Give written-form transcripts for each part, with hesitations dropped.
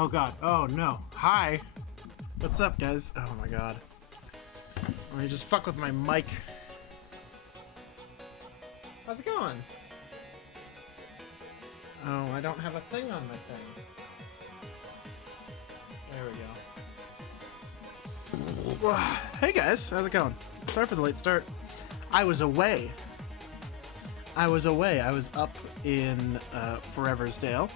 Oh god. Oh no. Hi. What's up, guys? Oh my god. Let me just fuck with my mic. How's it going? Oh, I don't have a thing on my thing. There we go. Hey guys, how's it going? Sorry for the late start. I was away. I was up in Foreversdale.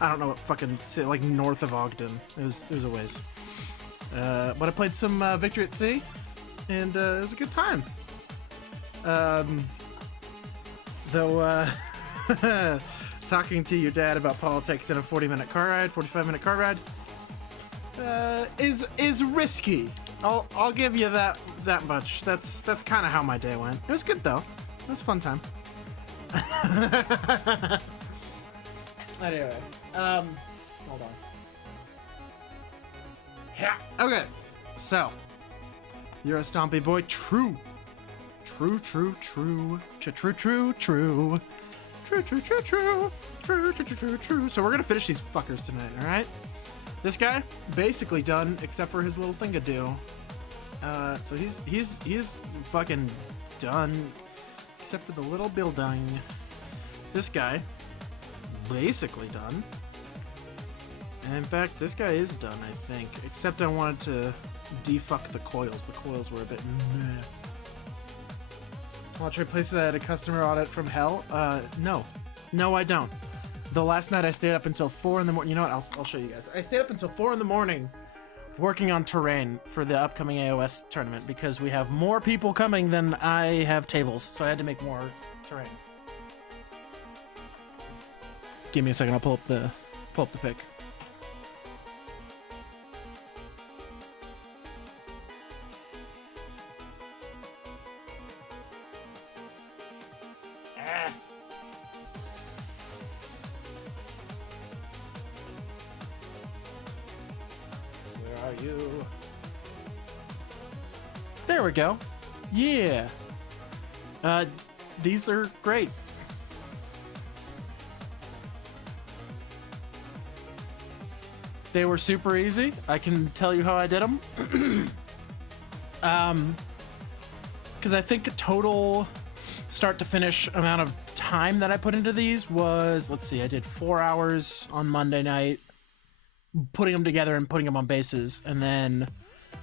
I don't know what fucking city, like north of Ogden. It was a ways. But I played some Victory at Sea, and it was a good time. Though talking to your dad about politics in a 45-minute car ride, is risky. I'll give you that much. That's kind of how my day went. It was good though. It was a fun time. Anyway, hold on. Yeah. Okay. So, you're a stompy boy. True. So we're gonna finish these fuckers tonight. All right. This guy basically done, except for his little thingadoo. So he's fucking done, except for the little building. This guy basically done. And in fact, this guy is done, I think. Except I wanted to defuck the coils. The coils were a bit meh. Want to replace that at a customer audit from hell? No. No, I don't. The last night I stayed up until 4 in the morning. You know what? I'll show you guys. I stayed up until 4 in the morning working on terrain for the upcoming AOS tournament because we have more people coming than I have tables. So I had to make more terrain. Give me a second. I'll pull up the pic. Where are you? There we go. Yeah. These are great. They were super easy. I can tell you how I did them. Because I think a total start to finish amount of time that I put into these was, let's see, I did 4 hours on Monday night, putting them together and putting them on bases, and then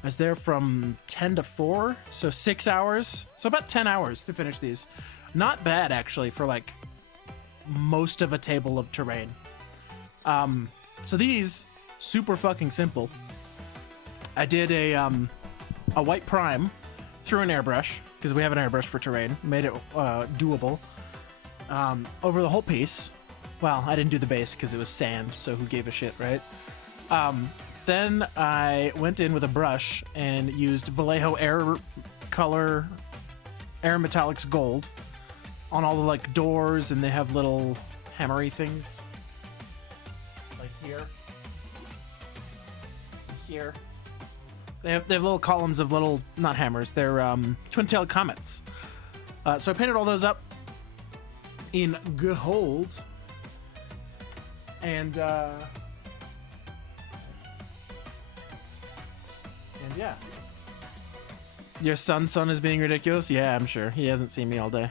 I was there from 10 to 4, so 6 hours. So about 10 hours to finish these. Not bad, actually, for like most of a table of terrain. So these, super fucking simple. I did a white prime through an airbrush, because we have an airbrush for terrain. Made it doable. Over the whole piece. Well, I didn't do the base because it was sand, so who gave a shit, right? Then I went in with a brush and used Vallejo Air Color Air Metallics Gold on all the like doors, and they have little hammery things like here. They have little columns of little, not hammers, they're twin-tailed comets. So I painted all those up in gold, and yeah. Your son is being ridiculous? Yeah, I'm sure. He hasn't seen me all day.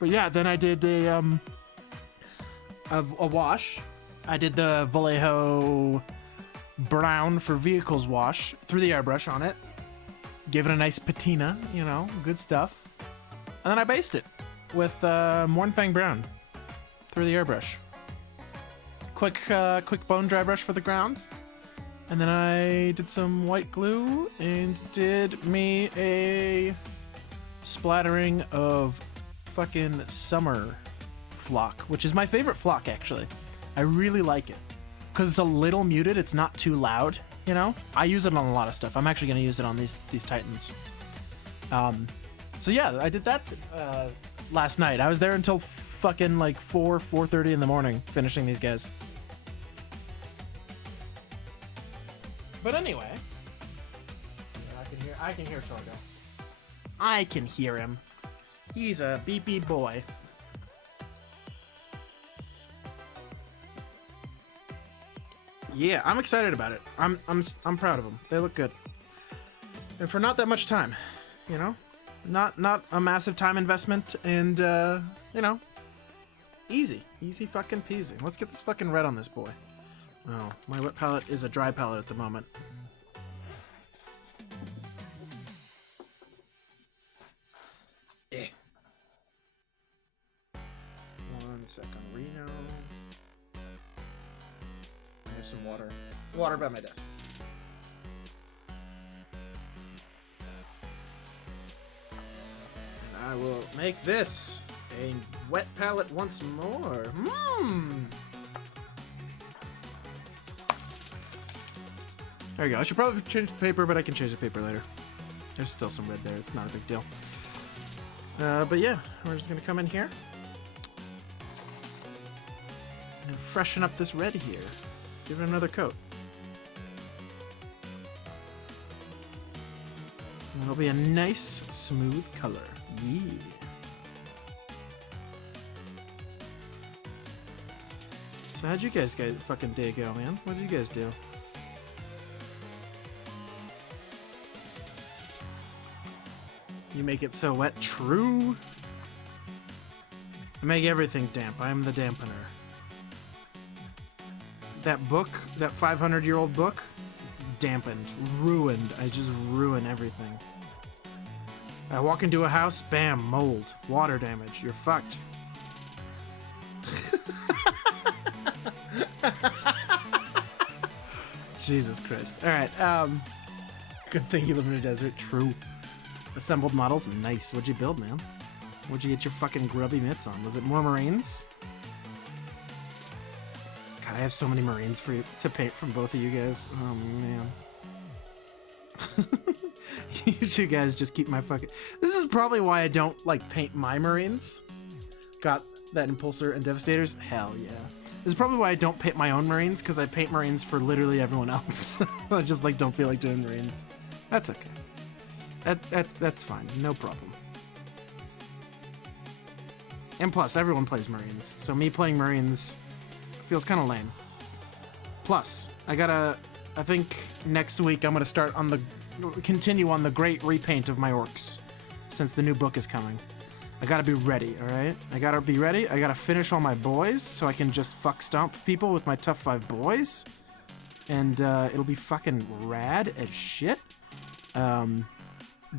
But yeah, then I did a wash. I did the Vallejo brown for vehicles wash through the airbrush on it. Give it a nice patina, you know, good stuff. And then I based it with Mornfang brown through the airbrush. Quick bone dry brush for the ground. And then I did some white glue and did me a splattering of fucking summer flock, which is my favorite flock, actually. I really like it because it's a little muted. It's not too loud, you know? I use it on a lot of stuff. I'm actually going to use it on these Titans. So yeah, I did that last night. I was there until fucking like 4:30 in the morning finishing these guys. But anyway, I can hear Torgo. I can hear him. He's a beepy boy. Yeah, I'm excited about it. I'm proud of them. They look good. And for not that much time, you know? Not a massive time investment, and you know, easy fucking peasy. Let's get this fucking red on this boy. Oh, my wet palette is a dry palette at the moment. One second, Reno. I have some water. Water by my desk. And I will make this a wet palette once more. There you go. I should probably change the paper, but I can change the paper later. There's still some red there. It's not a big deal. But yeah, we're just going to come in here and freshen up this red here. Give it another coat. And it'll be a nice, smooth color. Yeah. So how'd you guys fucking day go, man? What did you guys do? You make it so wet. True. I make everything damp. I am the dampener. That book, that 500-year-old book, dampened, ruined. I just ruin everything. I walk into a house, bam, mold, water damage. You're fucked. Jesus Christ. All right. Good thing you live in a desert. True. Assembled models, nice. What'd you build, man? What'd you get your fucking grubby mitts on? Was it more Marines? God, I have so many Marines for you to paint from both of you guys. Oh man. You two guys just keep my fucking... This is probably why I don't, like, paint my Marines. Got that Impulsor and Devastators? Hell yeah. This is probably why I don't paint my own Marines, because I paint Marines for literally everyone else. I just, like, don't feel like doing Marines. That's okay. That's fine. No problem. And plus, everyone plays Marines, so me playing Marines feels kind of lame. Plus, I think next week I'm gonna continue on the great repaint of my orcs, since the new book is coming. I gotta be ready, alright? I gotta be ready. I gotta finish all my boys, so I can just fuck stomp people with my tough 5 boys. and it'll be fucking rad as shit.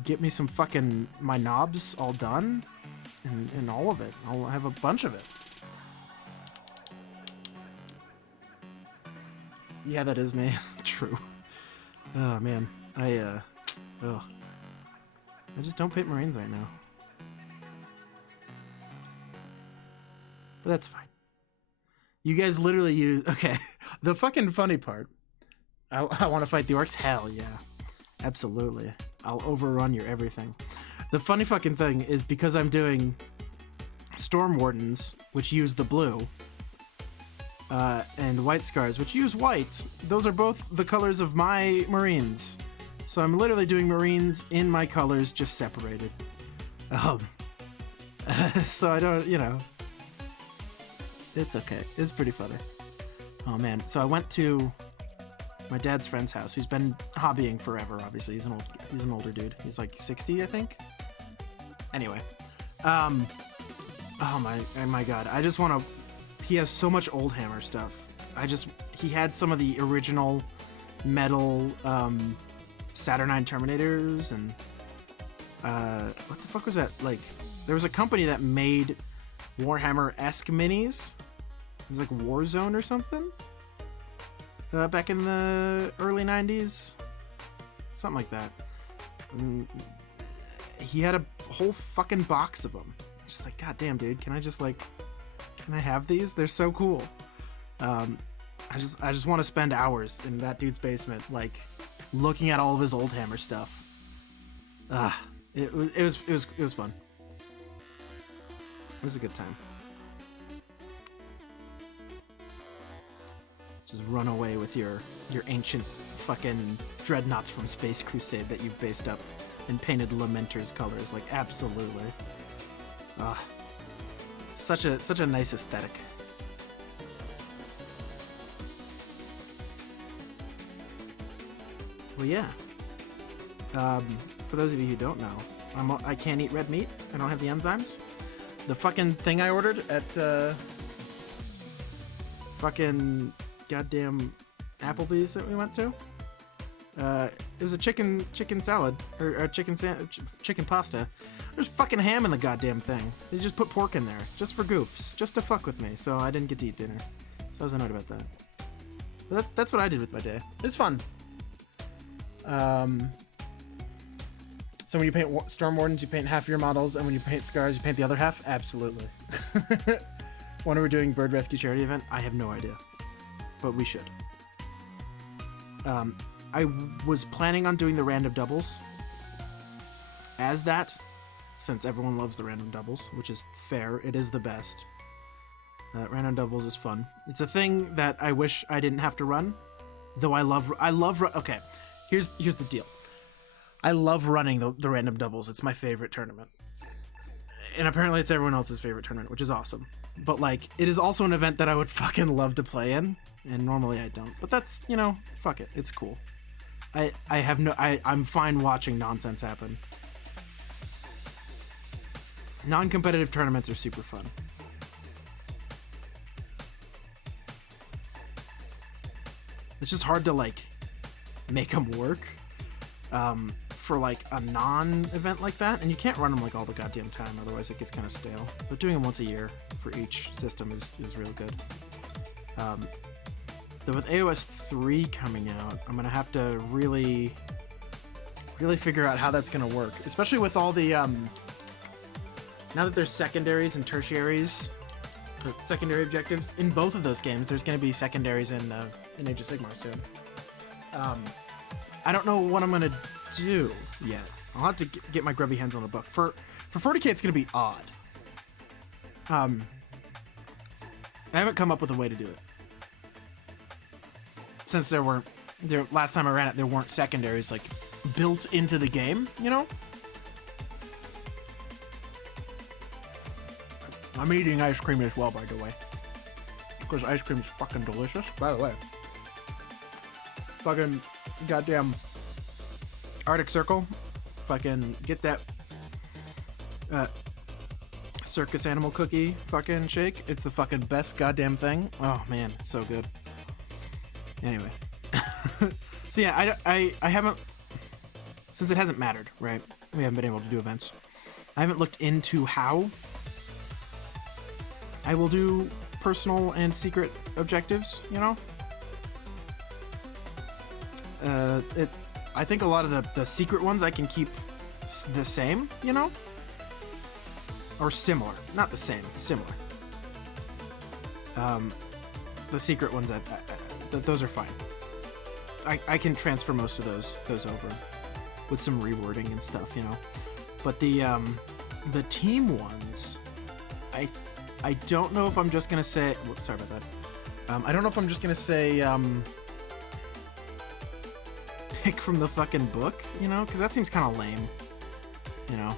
Get me some fucking my knobs all done, and all of it. I'll have a bunch of it. Yeah, that is me. True. Oh man, I just don't paint Marines right now. But that's fine. You guys literally use... Okay, the fucking funny part. I want to fight the orcs? Hell yeah. Absolutely. I'll overrun your everything. The funny fucking thing is because I'm doing Storm Wardens, which use the blue, and White Scars, which use white, those are both the colors of my Marines. So I'm literally doing Marines in my colors, just separated. So I don't, you know... It's okay. It's pretty funny. Oh man. So I went to my dad's friend's house, who's been hobbying forever, obviously. He's an older dude. He's like 60, I think. Anyway. Oh my god. I just want to... He has so much old Hammer stuff. He had some of the original metal Saturnine Terminators, and what the fuck was that? Like, there was a company that made Warhammer-esque minis. It was like Warzone or something, back in the early 90s, something like that. And he had a whole fucking box of them. Just like, god damn, dude, can I have these? They're so cool. I just want to spend hours in that dude's basement, like looking at all of his old Hammer stuff. It was fun. It was a good time. Just run away with your ancient fucking dreadnoughts from Space Crusade that you've based up and painted Lamenter's colors. Like, absolutely. Such a nice aesthetic. Well, yeah. For those of you who don't know, I can't eat red meat. I don't have the enzymes. The fucking thing I ordered at fucking goddamn Applebee's that we went to, it was a chicken salad or chicken pasta. There's fucking ham in the goddamn thing. They just put pork in there just for goofs, just to fuck with me. So I didn't get to eat dinner. So I was annoyed about that. But that's what I did with my day. It's fun. So when you paint Storm Wardens, you paint half your models, and when you paint Scars, you paint the other half? Absolutely. When are we doing Bird Rescue Charity event? I have no idea. But we should. I was planning on doing the random doubles as that, since everyone loves the random doubles, which is fair. It is the best. Random doubles is fun. It's a thing that I wish I didn't have to run, though I love okay, here's the deal. I love running the random doubles. It's my favorite tournament. And apparently it's everyone else's favorite tournament, which is awesome. But, like, it is also an event that I would fucking love to play in. And normally I don't. But that's, you know, fuck it. It's cool. I'm fine watching nonsense happen. Non-competitive tournaments are super fun. It's just hard to, like, make them work. For like a non-event like that, and you can't run them like all the goddamn time, otherwise it gets kind of stale. But doing them once a year for each system is real good. Though with AOS 3 coming out, I'm gonna have to really figure out how that's gonna work, especially with all the now that there's secondaries and tertiaries, the secondary objectives in both of those games. There's gonna be secondaries in Age of Sigmar soon. I don't know what I'm gonna do yet. I'll have to get my grubby hands on the book. For 40k, it's gonna be odd. I haven't come up with a way to do it. Since last time I ran it, there weren't secondaries like built into the game, you know? I'm eating ice cream as well, by the way. Because ice cream is fucking delicious. By the way. Fucking goddamn Arctic Circle. Fucking get that circus animal cookie fucking shake. It's the fucking best goddamn thing. Oh man, it's so good. Anyway, So yeah, I haven't, since it hasn't mattered, right? We haven't been able to do events. I haven't looked into how I will do personal and secret objectives, you know? I think a lot of the secret ones I can keep the same, you know? Or similar. Not the same, similar. The secret ones, those are fine. I can transfer most of those over with some rewording and stuff, you know? But the team ones, I don't know if I'm just gonna say, sorry about that. I don't know if I'm just gonna say, pick from the fucking book, you know? Because that seems kind of lame, you know?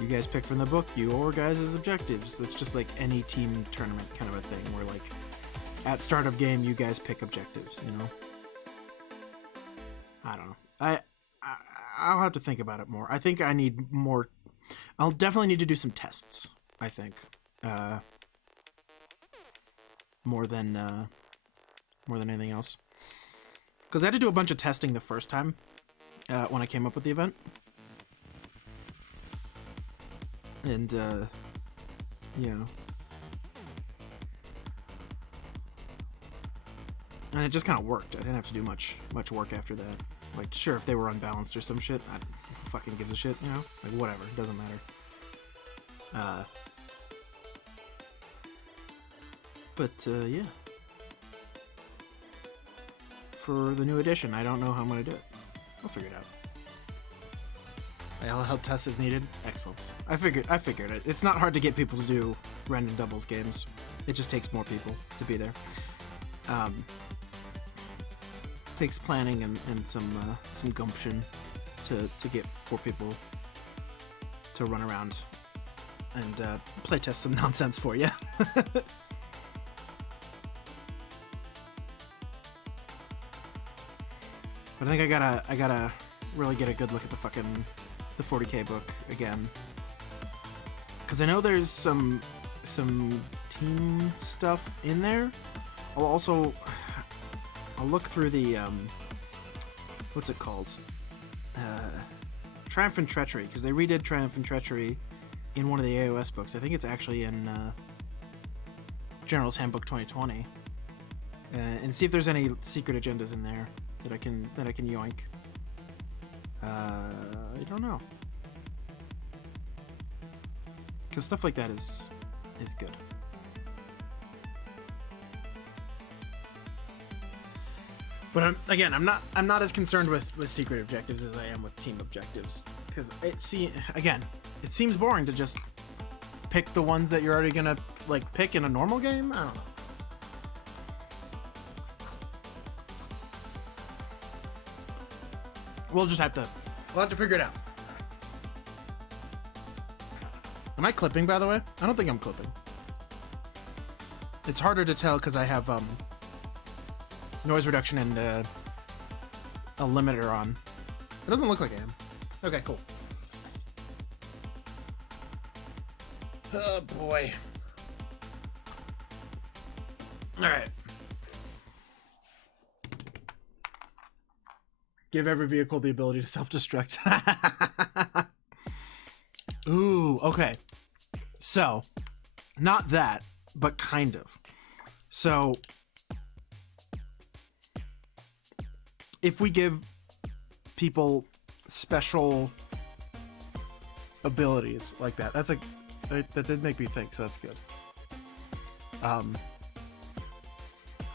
You guys pick from the book, your guys' objectives. That's just like any team tournament kind of a thing, where like, at start of game, you guys pick objectives, you know? I don't know. I'll have to think about it more. I think I need more. I'll definitely need to do some tests, I think. More than anything else. Because I had to do a bunch of testing the first time when I came up with the event. And, you know. And it just kind of worked. I didn't have to do much work after that. Like, sure, if they were unbalanced or some shit, I fucking gives a shit, you know? Like, whatever, it doesn't matter. Yeah. For the new edition, I don't know how I'm gonna do it. I'll figure it out. I'll help test as needed. Excellent. I figured it. It's not hard to get people to do random doubles games. It just takes more people to be there. Takes planning and some gumption to get 4 people to run around and play test some nonsense for you. But I think I gotta really get a good look at the 40K book again, because I know there's some team stuff in there. I'll look through the what's it called? Triumph and Treachery, because they redid Triumph and Treachery in one of the AOS books. I think it's actually in General's Handbook 2020, and see if there's any secret agendas in there that I can yoink. I don't know, because stuff like that is good. But I'm not as concerned with secret objectives as I am with team objectives, because it seems boring to just pick the ones that you're already gonna like pick in a normal game. I don't know. We'll have to figure it out. Am I clipping, by the way? I don't think I'm clipping. It's harder to tell because I have noise reduction and a limiter on. It doesn't look like I am. Okay, cool. Oh boy. Alright. Give every vehicle the ability to self-destruct. Ooh, okay. So, not that, but kind of. So, if we give people special abilities like that, that did make me think, so that's good.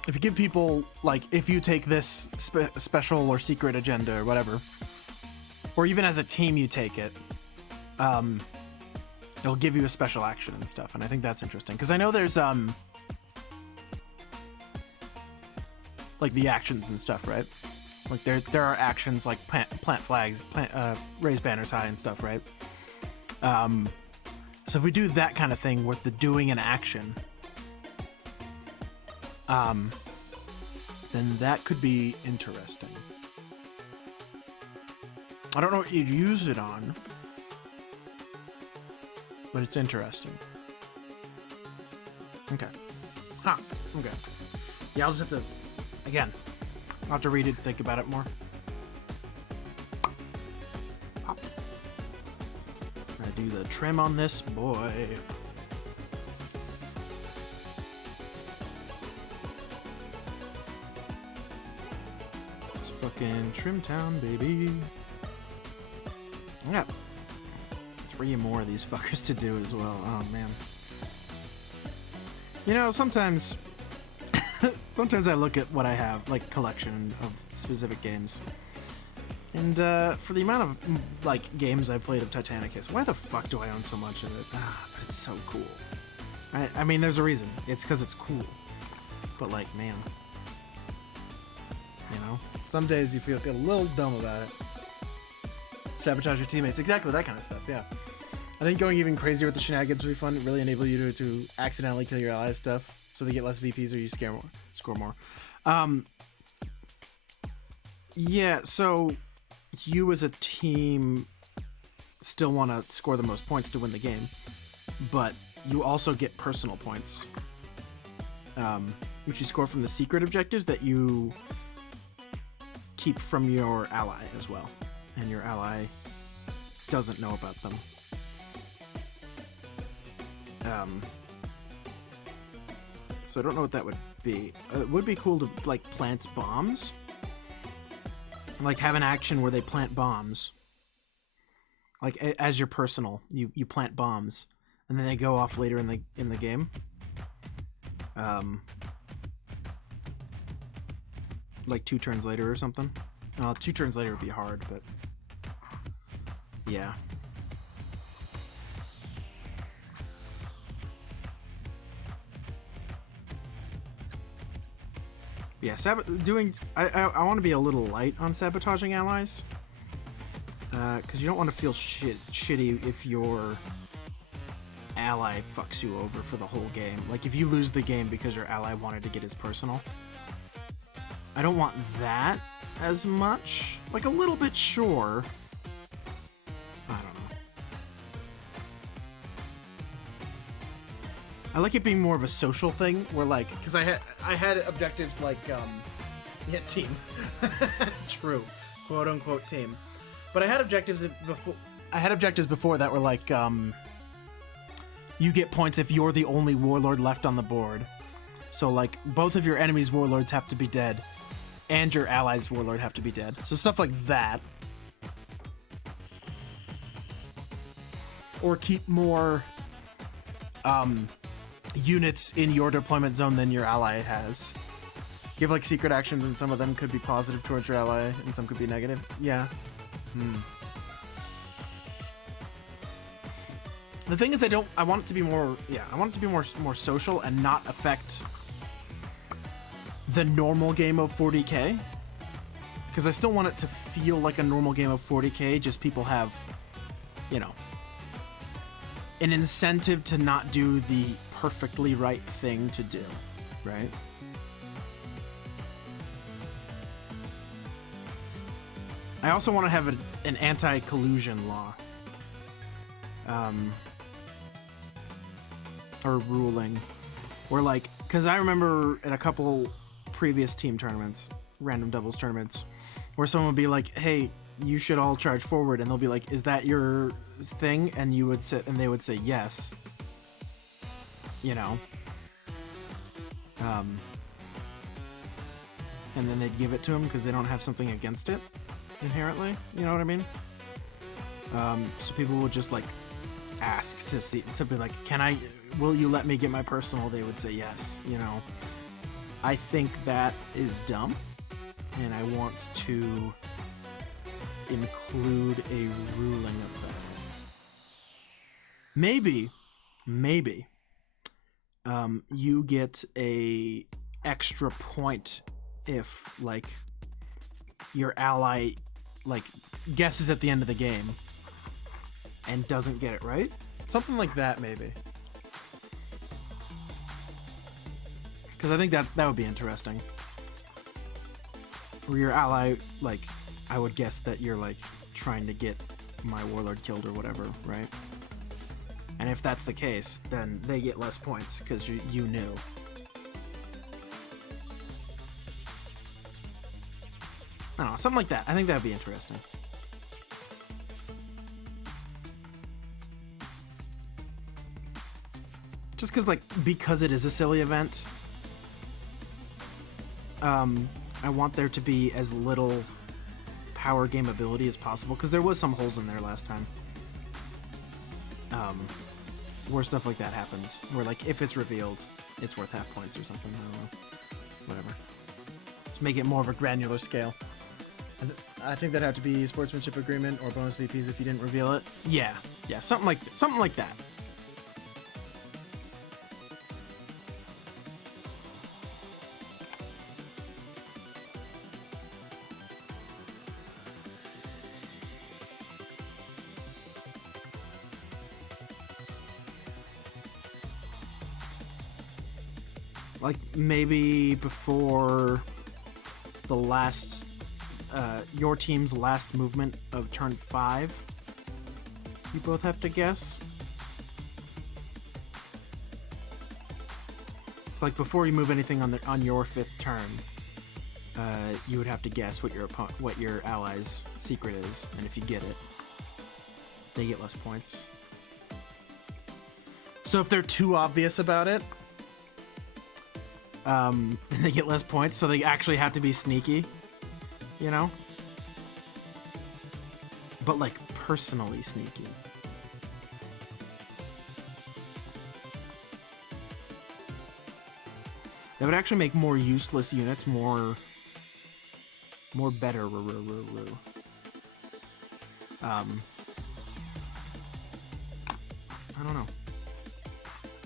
If you give people, like, if you take this special or secret agenda or whatever, or even as a team you take it, it'll give you a special action and stuff, and I think that's interesting, because I know there's like the actions and stuff, right? Like there are actions like plant flags, raise banners high and stuff, right? So if we do that kind of thing with the doing an action, then that could be interesting. I don't know what you'd use it on, but it's interesting. Okay. Huh. Okay. Yeah, I'll just have to, again, I'll have to read it, think about it more. Pop. I do the trim on this boy. It's fucking Trim Town, baby. Yeah. 3 more of these fuckers to do as well. Oh man. You know, sometimes I look at what I have, like collection of specific games. And for the amount of like games I played of Titanicus, why the fuck do I own so much of it? Ah, but it's so cool. I mean, there's a reason. It's because it's cool. But like, man, you know, some days you feel a little dumb about it. Sabotage your teammates, exactly that kind of stuff. Yeah, I think going even crazier with the shenanigans would be fun. It really enable you to accidentally kill your allies stuff, so they get less VPs or you score more. Yeah, so you as a team still want to score the most points to win the game, but you also get personal points, which you score from the secret objectives that you keep from your ally as well, and your ally doesn't know about them. So I don't know what that would be. It would be cool to like plant bombs, like have an action where they plant bombs, like as your personal, you plant bombs, and then they go off later in the game. Like 2 turns later or something. 2 turns later would be hard, but yeah. Yeah, I want to be a little light on sabotaging allies, because you don't want to feel shitty if your ally fucks you over for the whole game. Like if you lose the game because your ally wanted to get his personal. I don't want that as much. Like a little bit, sure. I don't know. I like it being more of a social thing, where like, because I had objectives like yeah, team. True, quote unquote team. But I had objectives before. I had objectives before that were like, you get points if you're the only warlord left on the board. So like, both of your enemy's warlords have to be dead, and your ally's warlord have to be dead. So stuff like that. Or keep more units in your deployment zone than your ally has. You have like secret actions, and some of them could be positive towards your ally, and some could be negative. Yeah. The thing is, I want it to be more. Yeah, I want it to be more social and not affect the normal game of 40k. Because I still want it to feel like a normal game of 40k. Just people have, you know, an incentive to not do the perfectly right thing to do, right? I also want to have an anti-collusion law. Or ruling. Or like, because I remember in a couple previous team tournaments, random doubles tournaments, where someone would be like, hey, you should all charge forward, and they'll be like, is that your thing? And you would say, and they would say yes. You know? And then they'd give it to them because they don't have something against it inherently. You know what I mean? So people would just like ask to be like, will you let me get my personal? They would say yes. You know, I think that is dumb, and I want to include a ruling of that. Maybe you get a extra point if like your ally like guesses at the end of the game and doesn't get it right. Something like that, maybe. Because I think that would be interesting. Where your ally, like, I would guess that you're like trying to get my warlord killed or whatever, right? And if that's the case, then they get less points because you knew. I don't know, something like that. I think that would be interesting. Just because it is a silly event, I want there to be as little power game ability as possible, because there was some holes in there last time. Where stuff like that happens, where like if it's revealed, it's worth half points or something. I don't know. Whatever. Just make it more of a granular scale. I think that'd have to be sportsmanship agreement or bonus VPs if you didn't reveal it. Yeah, something like that. Like maybe before the last, your team's last movement of turn 5, you both have to guess. It's like before you move anything on your 5th turn, you would have to guess what your ally's secret is, and if you get it, they get less points. So if they're too obvious about it, then they get less points, so they actually have to be sneaky, you know? But like personally sneaky. That would actually make more useless units more better. I don't know.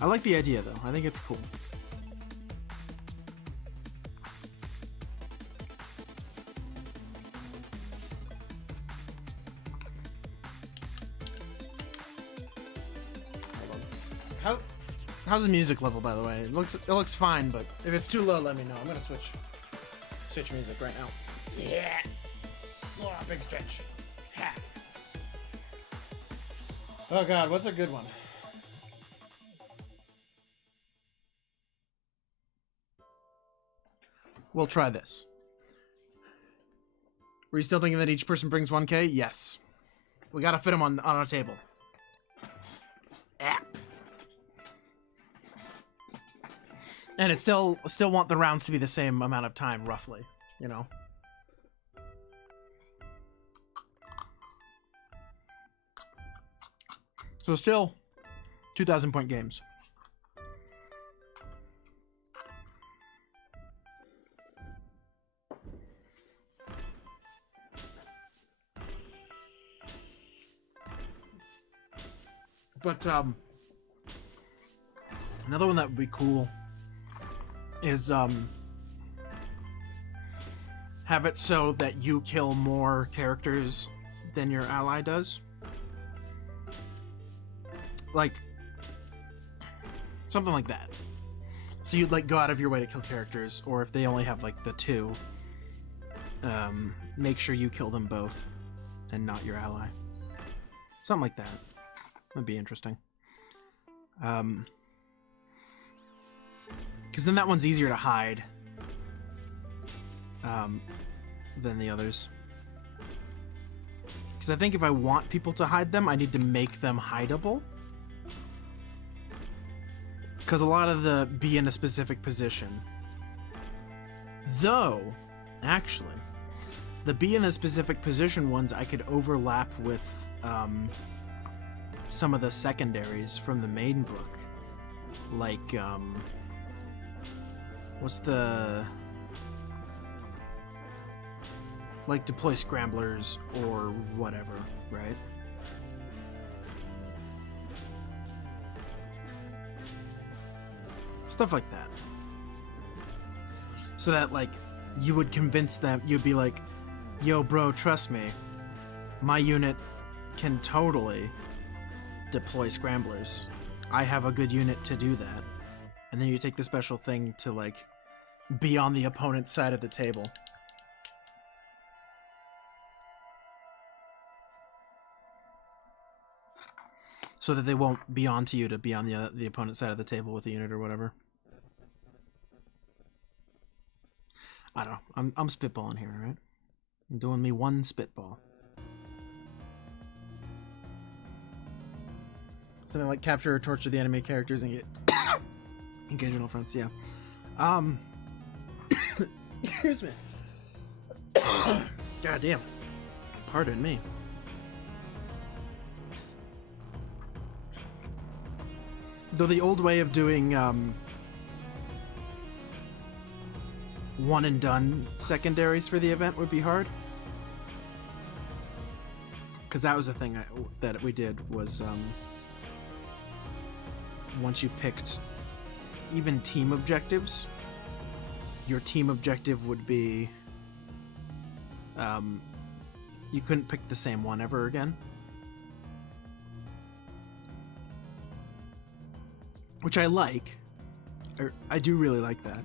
I like the idea though. I think it's cool. How's the music level, by the way? It looks fine, but if it's too low, let me know. I'm gonna switch music right now. Yeah. Oh, big stretch. Ha. Oh God, what's a good one? We'll try this. Were you still thinking that each person brings 1K? Yes. We gotta fit them on a table. Yeah. And it still want the rounds to be the same amount of time, roughly, you know? So still 2,000 point games. But another one that would be cool is have it so that you kill more characters than your ally does. Like something like that. So you'd like go out of your way to kill characters, or if they only have like the 2, make sure you kill them both and not your ally. Something like that. That'd be interesting. Because then that one's easier to hide than the others. Because I think if I want people to hide them, I need to make them hideable. Because a lot of the be in a specific position. Though, actually, the be in a specific position ones I could overlap with some of the secondaries from the main book. Like, what's the... like deploy scramblers or whatever, right? Stuff like that. So that, like, you would convince them, you'd be like, yo, bro, trust me, my unit can totally deploy scramblers. I have a good unit to do that. And then you take the special thing to, like, be on the opponent's side of the table. So that they won't be on to you to be on the opponent's side of the table with the unit or whatever. I don't know. I'm spitballing here, right? I'm doing me one spitball. Something like capture or torture the enemy characters and get occasional friends. Yeah. Excuse me. God damn. Pardon me. Though the old way of doing one and done secondaries for the event would be hard. Because that was a thing that we did was once you picked even team objectives, your team objective would be you couldn't pick the same one ever again. Which I like. I do really like that.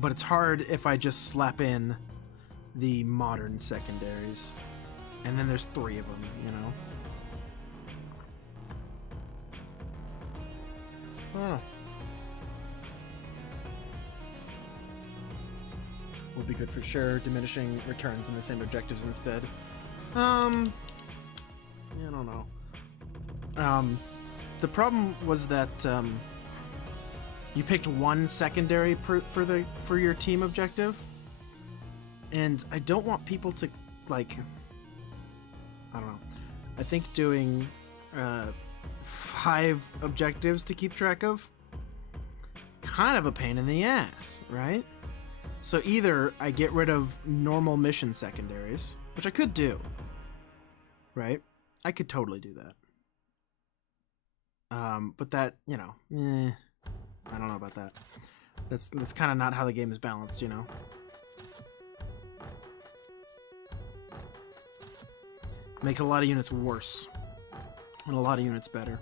But it's hard if I just slap in the modern secondaries. And then there's 3 of them, you know? Oh. Would be good for sure. Diminishing returns on the same objectives instead. I don't know. The problem was that you picked one secondary for your team objective, and I don't want people to like. I don't know. I think doing 5 objectives to keep track of kind of a pain in the ass, right? So either I get rid of normal mission secondaries, which I could do, right? I could totally do that. But that, you know, I don't know about that. That's kind of not how the game is balanced, you know? Makes a lot of units worse, and a lot of units better.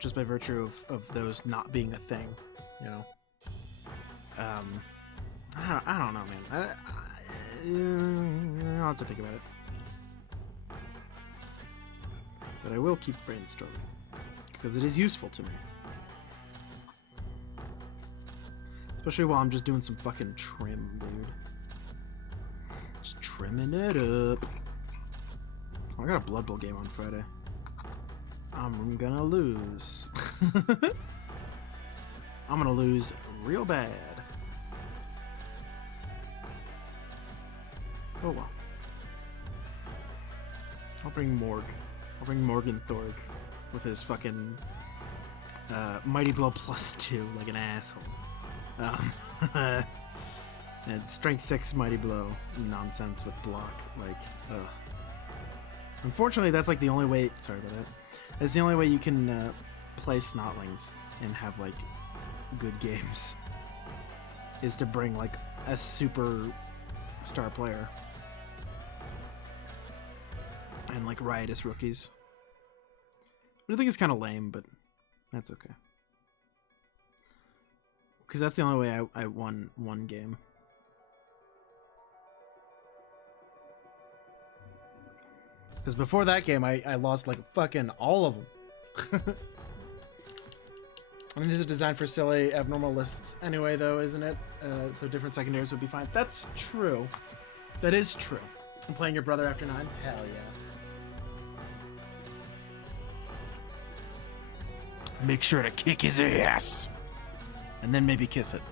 Just by virtue of those not being a thing, you know? I don't know, man. I'll have to think about it. But I will keep brainstorming, because it is useful to me. Especially while I'm just doing some fucking trim, dude. Just trimming it up. Oh, I got a Blood Bowl game on Friday. I'm gonna lose. I'm gonna lose real bad. Oh well. I'll bring Morg. I'll bring Morgan Thorg with his fucking Mighty Blow +2 like an asshole. And Strength 6 Mighty Blow nonsense with block. Like, ugh. Unfortunately, that's like the only way. Sorry about that. That's the only way you can play Snotlings and have like good games. Is to bring like a super star player and like riotous rookies. I think it's kind of lame, but that's okay. Because that's the only way I won one game. Because before that game, I lost like fucking all of them. I mean, these are designed for silly, abnormal lists anyway, though, isn't it? So different secondaries would be fine. That's true. That is true. I'm playing your brother after 9? Hell yeah. Make sure to kick his ass. And then maybe kiss it.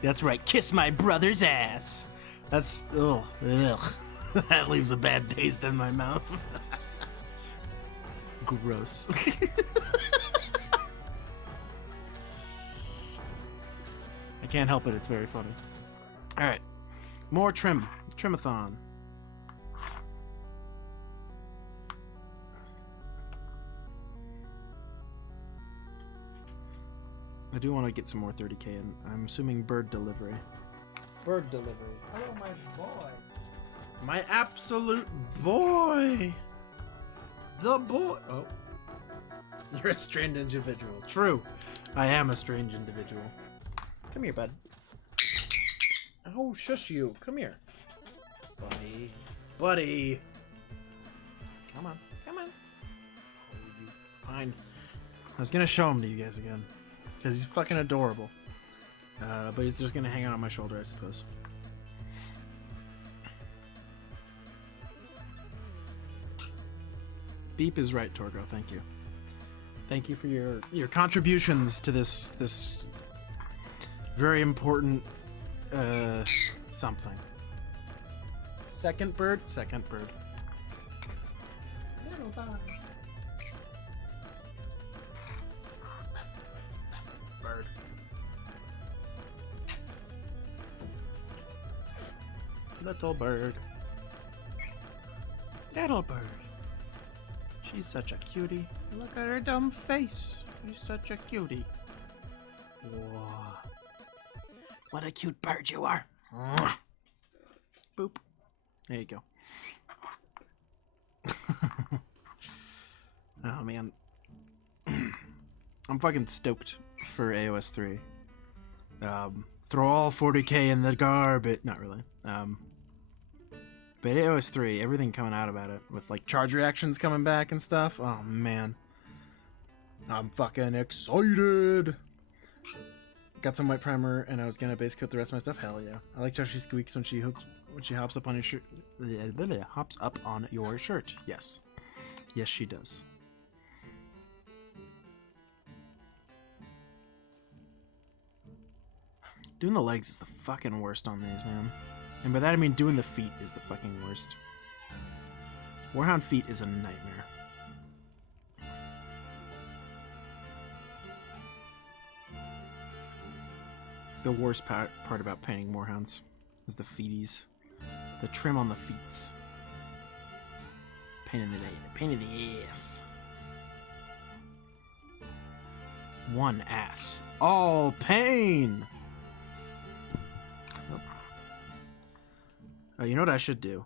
That's right, kiss my brother's ass. That's, ugh. That leaves a bad taste in my mouth. Gross. I can't help it, it's very funny. Alright, more trim. Trimathon. I do want to get some more 30k in. I'm assuming bird delivery. Bird delivery. Hello, my boy. My absolute boy. The boy. Oh. You're a strange individual. True. I am a strange individual. Come here, bud. Oh, shush you. Come here. Buddy. Buddy. Come on. Come on. Fine. I was going to show him to you guys again. Because he's fucking adorable. But he's just gonna hang out on my shoulder, I suppose. Beep is right, Torgo. Thank you. Thank you for your contributions to this very important something. Second bird. Bird. Little bird. Little bird. She's such a cutie. Look at her dumb face. She's such a cutie. Whoa. What a cute bird you are. Boop. There you go. Oh, man. I'm fucking stoked for AOS 3. Throw all 40k in the garbage. Not really. But AOS 3, everything coming out about it, with like charge reactions coming back and stuff. Oh man, I'm fucking excited. Got some white primer, and I was gonna base coat the rest of my stuff. Hell yeah! I like how she squeaks when she hops up on your shirt. Hops up on your shirt. Yes, yes she does. Doing the legs is the fucking worst on these, man. And by that I mean doing the feet is the fucking worst. Warhound feet is a nightmare. The worst part about painting Warhounds is the feeties. The trim on the feets. Pain in the ass. One ass. All pain! You know what I should do?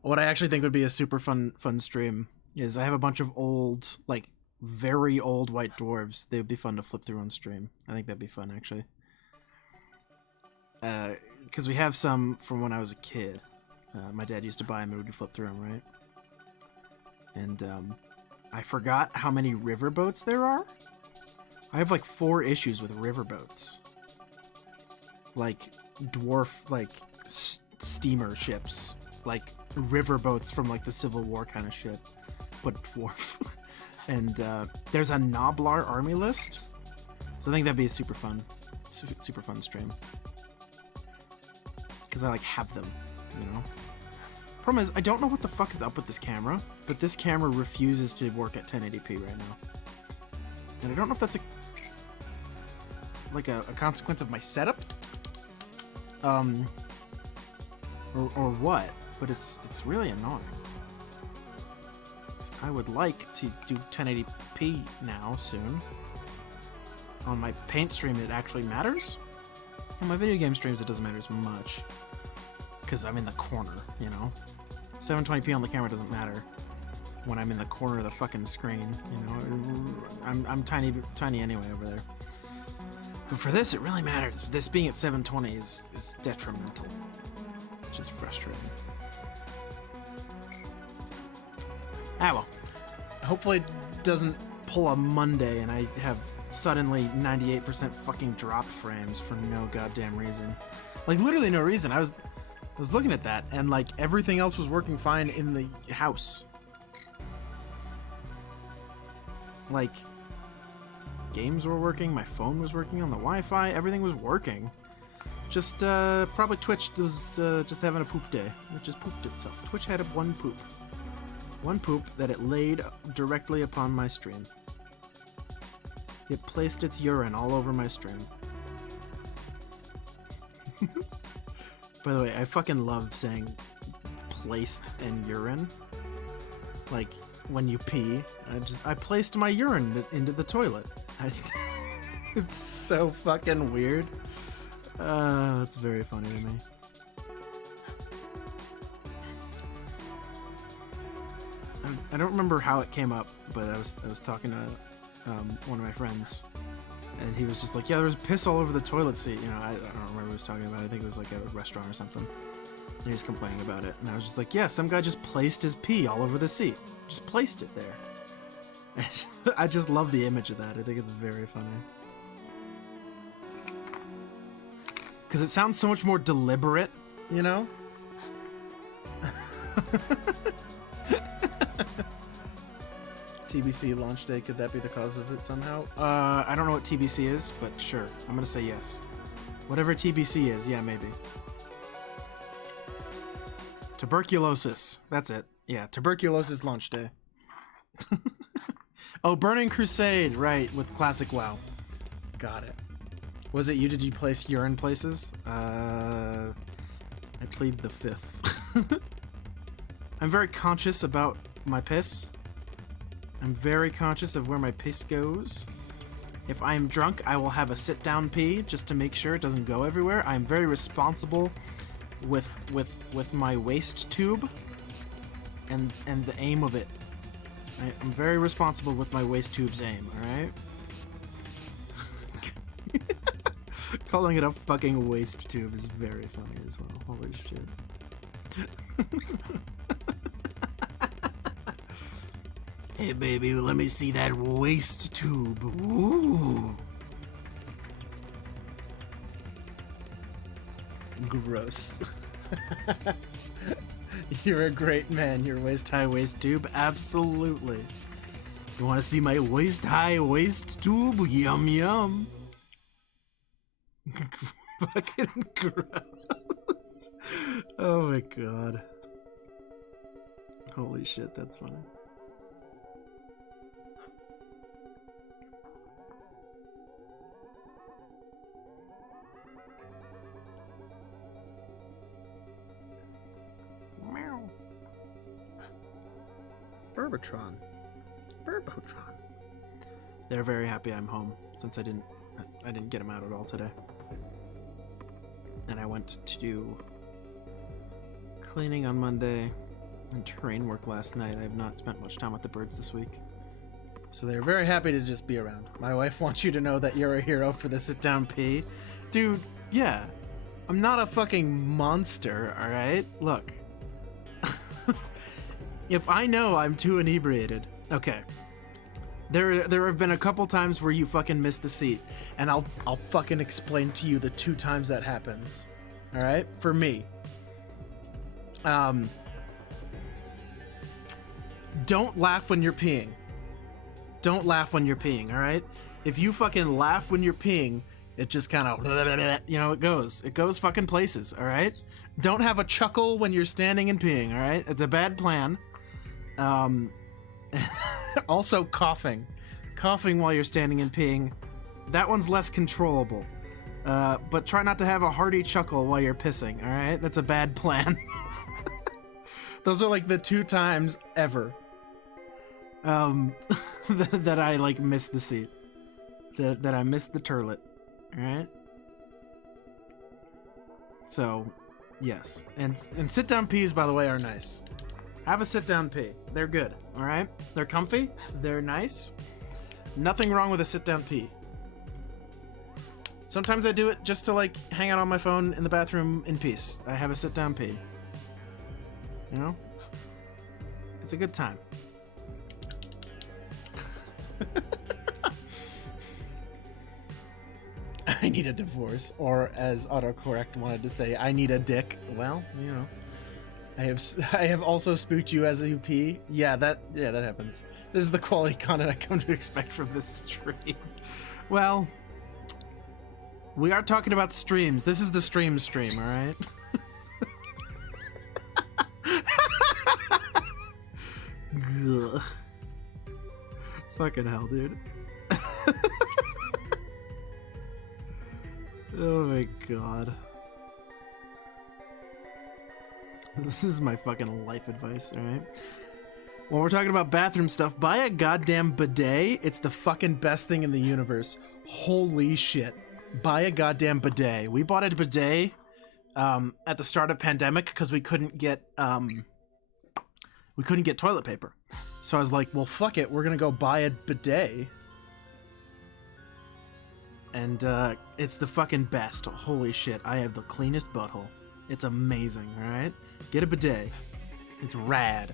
What I actually think would be a super fun stream is I have a bunch of old, like, very old white dwarves. They would be fun to flip through on stream. I think that'd be fun, actually. Because we have some from when I was a kid. My dad used to buy them and we'd flip through them, right? And I forgot how many riverboats there are. I have like 4 issues with riverboats. Like dwarf, like steamer ships, like riverboats from like the Civil War kind of shit, but dwarf. And there's a Noblar army list, so I think that'd be a super fun stream. Because I like have them, you know. Problem is, I don't know what the fuck is up with this camera, but this camera refuses to work at 1080p right now, and I don't know if that's a consequence of my setup, or what, but it's really annoying. I would like to do 1080p now soon. On my paint stream, it actually matters. On my video game streams, it doesn't matter as much, because I'm in the corner, you know. 720p on the camera doesn't matter when I'm in the corner of the fucking screen, you know. I'm tiny anyway over there. But for this, it really matters. This being at 720 is detrimental, which is frustrating. Ah well. Hopefully it doesn't pull a Monday and I have suddenly 98% fucking drop frames for no goddamn reason. Like, literally no reason. I was looking at that and like everything else was working fine in the house. Like, games were working, my phone was working on the Wi-Fi, everything was working. Just probably Twitch was just having a poop day. It just pooped itself. Twitch had one poop. One poop that it laid directly upon my stream. It placed its urine all over my stream. By the way, I fucking love saying placed and urine. Like, when you pee, I placed my urine into the toilet. It's so fucking weird. It's very funny to me. I don't remember how it came up, but I was talking to one of my friends, and he was just like, "Yeah, there was piss all over the toilet seat." You know, I don't remember what he was talking about. I think it was like a restaurant or something. And he was complaining about it, and I was just like, "Yeah, some guy just placed his pee all over the seat. Just placed it there." I just love the image of that. I think it's very funny. Because it sounds so much more deliberate, you know? TBC launch day, could that be the cause of it somehow? I don't know what TBC is, but sure. I'm gonna say yes. Whatever TBC is, yeah, maybe. Tuberculosis. That's it. Yeah, tuberculosis launch day. Oh, Burning Crusade, right, with Classic WoW. Got it. Was it you? Did you place urine places? I plead the fifth. I'm very conscious about my piss. I'm very conscious of where my piss goes. If I am drunk, I will have a sit-down pee just to make sure it doesn't go everywhere. I'm very responsible with my waste tube and the aim of it. I'm very responsible with my waste tube's aim, alright? Calling it a fucking waste tube is very funny as well. Holy shit. Hey baby, let me see that waste tube. Ooh. Gross. You're a great man, your waist-high waist tube. Absolutely. You want to see my waist-high waist tube? Yum yum. Fucking gross. Oh my god. Holy shit, that's funny. Meow. Burbotron. They're very happy I'm home since I didn't get them out at all today. And I went to do cleaning on Monday and terrain work last night. I have not spent much time with the birds this week. So they're very happy to just be around. My wife wants you to know that you're a hero for the sit-down pee. Dude, yeah. I'm not a fucking monster, alright? Look. If I know I'm too inebriated, okay. There have been a couple times where you fucking missed the seat, and I'll fucking explain to you the 2 times that happens. All right? For me. Don't laugh when you're peeing. Don't laugh when you're peeing, all right? If you fucking laugh when you're peeing, it just kind of, you know, it goes fucking places, all right? Don't have a chuckle when you're standing and peeing, all right? It's a bad plan. Also coughing while you're standing and peeing, that one's less controllable, but try not to have a hearty chuckle while you're pissing, all right? That's a bad plan. Those are like the 2 times ever that I like missed the seat, that I missed the turlet, all right? So yes, and sit down pees, by the way, are nice. Have a sit-down pee. They're good, all right? They're comfy. They're nice. Nothing wrong with a sit-down pee. Sometimes I do it just to, like, hang out on my phone in the bathroom in peace. I have a sit-down pee. You know? It's a good time. I need a divorce, or as autocorrect wanted to say, I need a dick. Well, you know. I have also spooked you as you pee. Yeah, that happens. This is the quality content I come to expect from this stream. Well, we are talking about streams. This is the stream, all right? Ugh. Fucking hell, dude. Oh my god. This is my fucking life advice, alright? When we're talking about bathroom stuff, buy a goddamn bidet. It's the fucking best thing in the universe. Holy shit. Buy a goddamn bidet. We bought a bidet at the start of pandemic because we couldn't get toilet paper. So I was like, well, fuck it. We're gonna go buy a bidet. And it's the fucking best. Holy shit. I have the cleanest butthole. It's amazing, alright? Get a bidet. It's rad.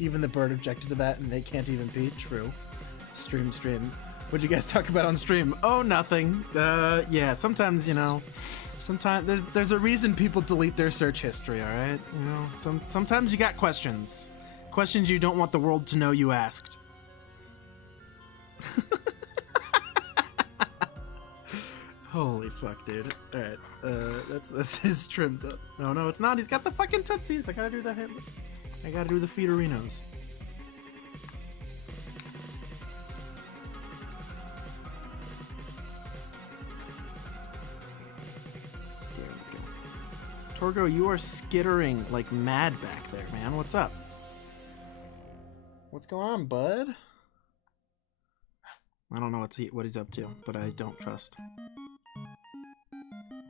Even the bird objected to that, and they can't even pee. True. Stream. What'd you guys talk about on stream? Oh, nothing. Yeah, sometimes, you know, sometimes there's a reason people delete their search history, all right? You know, sometimes you got questions. Questions you don't want the world to know you asked. Holy fuck, dude. All right, that's his trimmed up. No, it's not. He's got the fucking tootsies. I gotta do the feederinos. There we go. Torgo, you are skittering like mad back there, man. What's up? What's going on, bud? I don't know what he's up to, but I don't trust.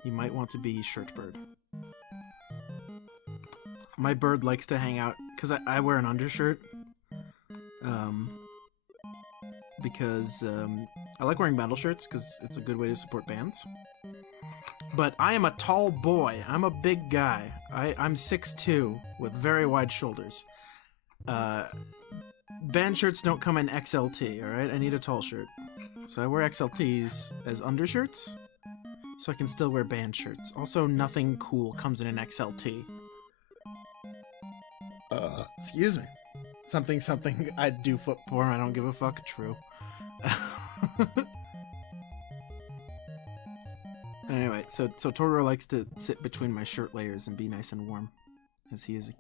He might want to be shirt bird. My bird likes to hang out because I wear an undershirt. Because I like wearing metal shirts because it's a good way to support bands. But I am a tall boy. I'm a big guy. I'm 6'2" with very wide shoulders. Band shirts don't come in XLT, alright? I need a tall shirt. So I wear XLTs as undershirts, so I can still wear band shirts. Also, nothing cool comes in an XLT. Excuse me. Something I'd do foot porn, I don't give a fuck. True. Anyway, so Toro likes to sit between my shirt layers and be nice and warm, as he's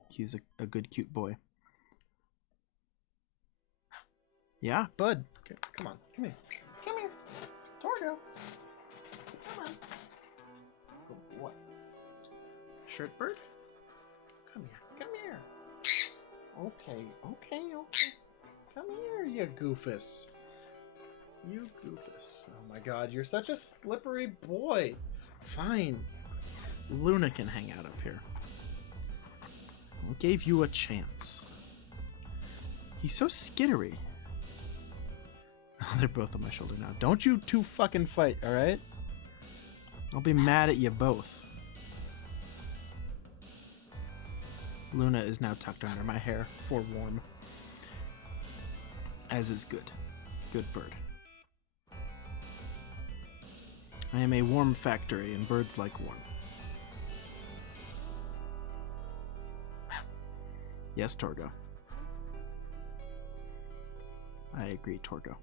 a good, cute boy. Yeah, bud. Okay, come on, come here. Come here. Torgo. Come on. Good boy. Shirt bird? Come here. Come here. Okay. Come here, you goofus. You goofus. Oh my god, you're such a slippery boy. Fine. Luna can hang out up here. I gave you a chance. He's so skittery. Oh, they're both on my shoulder now. Don't you two fucking fight, alright? I'll be mad at you both. Luna is now tucked under my hair for warm. As is good. Good bird. I am a warm factory, and birds like warm. Yes, Torgo. I agree, Torgo.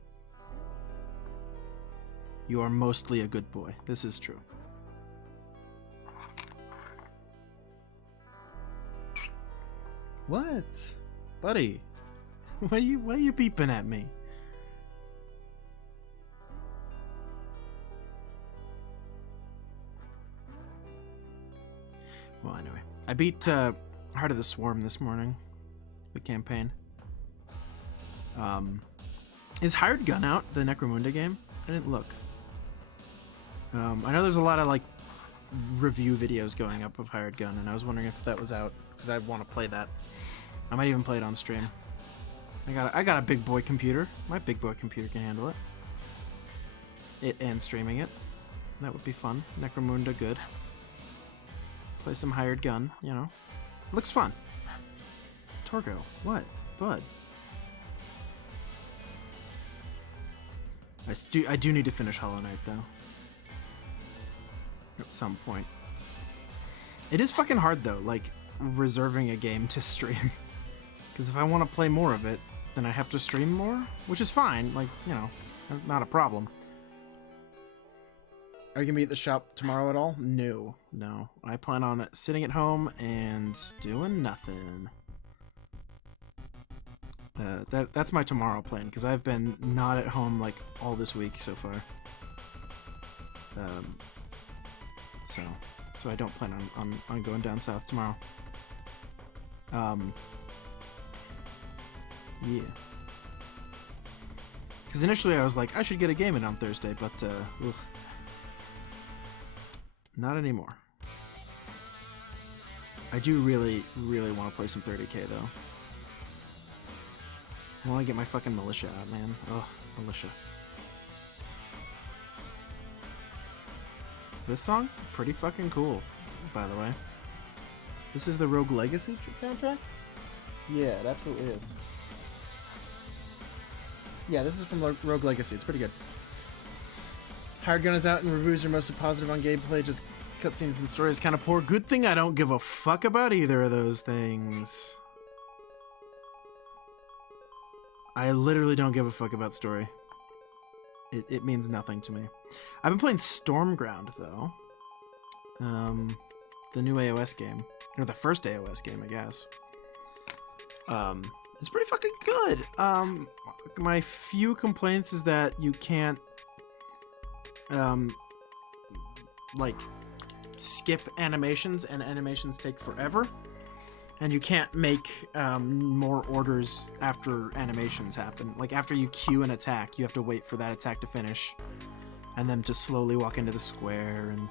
You are mostly a good boy. This is true. What? Buddy? Why you peeping at me? Well, anyway. I beat Heart of the Swarm this morning. The campaign. Is Hired Gun out? The Necromunda game? I didn't look. I know there's a lot of like review videos going up of Hired Gun, and I was wondering if that was out because I want to play that. I might even play it on stream. I got a big boy computer. My big boy computer can handle it. It and streaming it. That would be fun. Necromunda, good. Play some Hired Gun, you know. Looks fun. Torgo, what? Bud. I do need to finish Hollow Knight, though. At some point. It is fucking hard, though, like, reserving a game to stream. Because if I want to play more of it, then I have to stream more, which is fine, like, you know, not a problem. Are you gonna be at the shop tomorrow at all? No. I plan on sitting at home and doing nothing. That's my tomorrow plan, because I've been not at home like all this week so far. So I don't plan on going down south tomorrow. Yeah. Because initially I was like, I should get a game in on Thursday, but not anymore. I do really want to play some 30k though. I want to get my fucking militia out, man. Oh, militia. This song? Pretty fucking cool, by the way. This is the Rogue Legacy soundtrack? Yeah, it absolutely is. Yeah, this is from Rogue Legacy. It's pretty good. Hired Gun is out, and reviews are mostly positive on gameplay. Just cutscenes and story is kind of poor. Good thing I don't give a fuck about either of those things. I literally don't give a fuck about story. It means nothing to me. I've been playing Stormground, though. The new AOS game. Or the first AOS game, I guess. It's pretty fucking good. My few complaints is that you can't like skip animations, and animations take forever, and you can't make more orders after animations happen. Like after you cue an attack, you have to wait for that attack to finish and then just slowly walk into the square and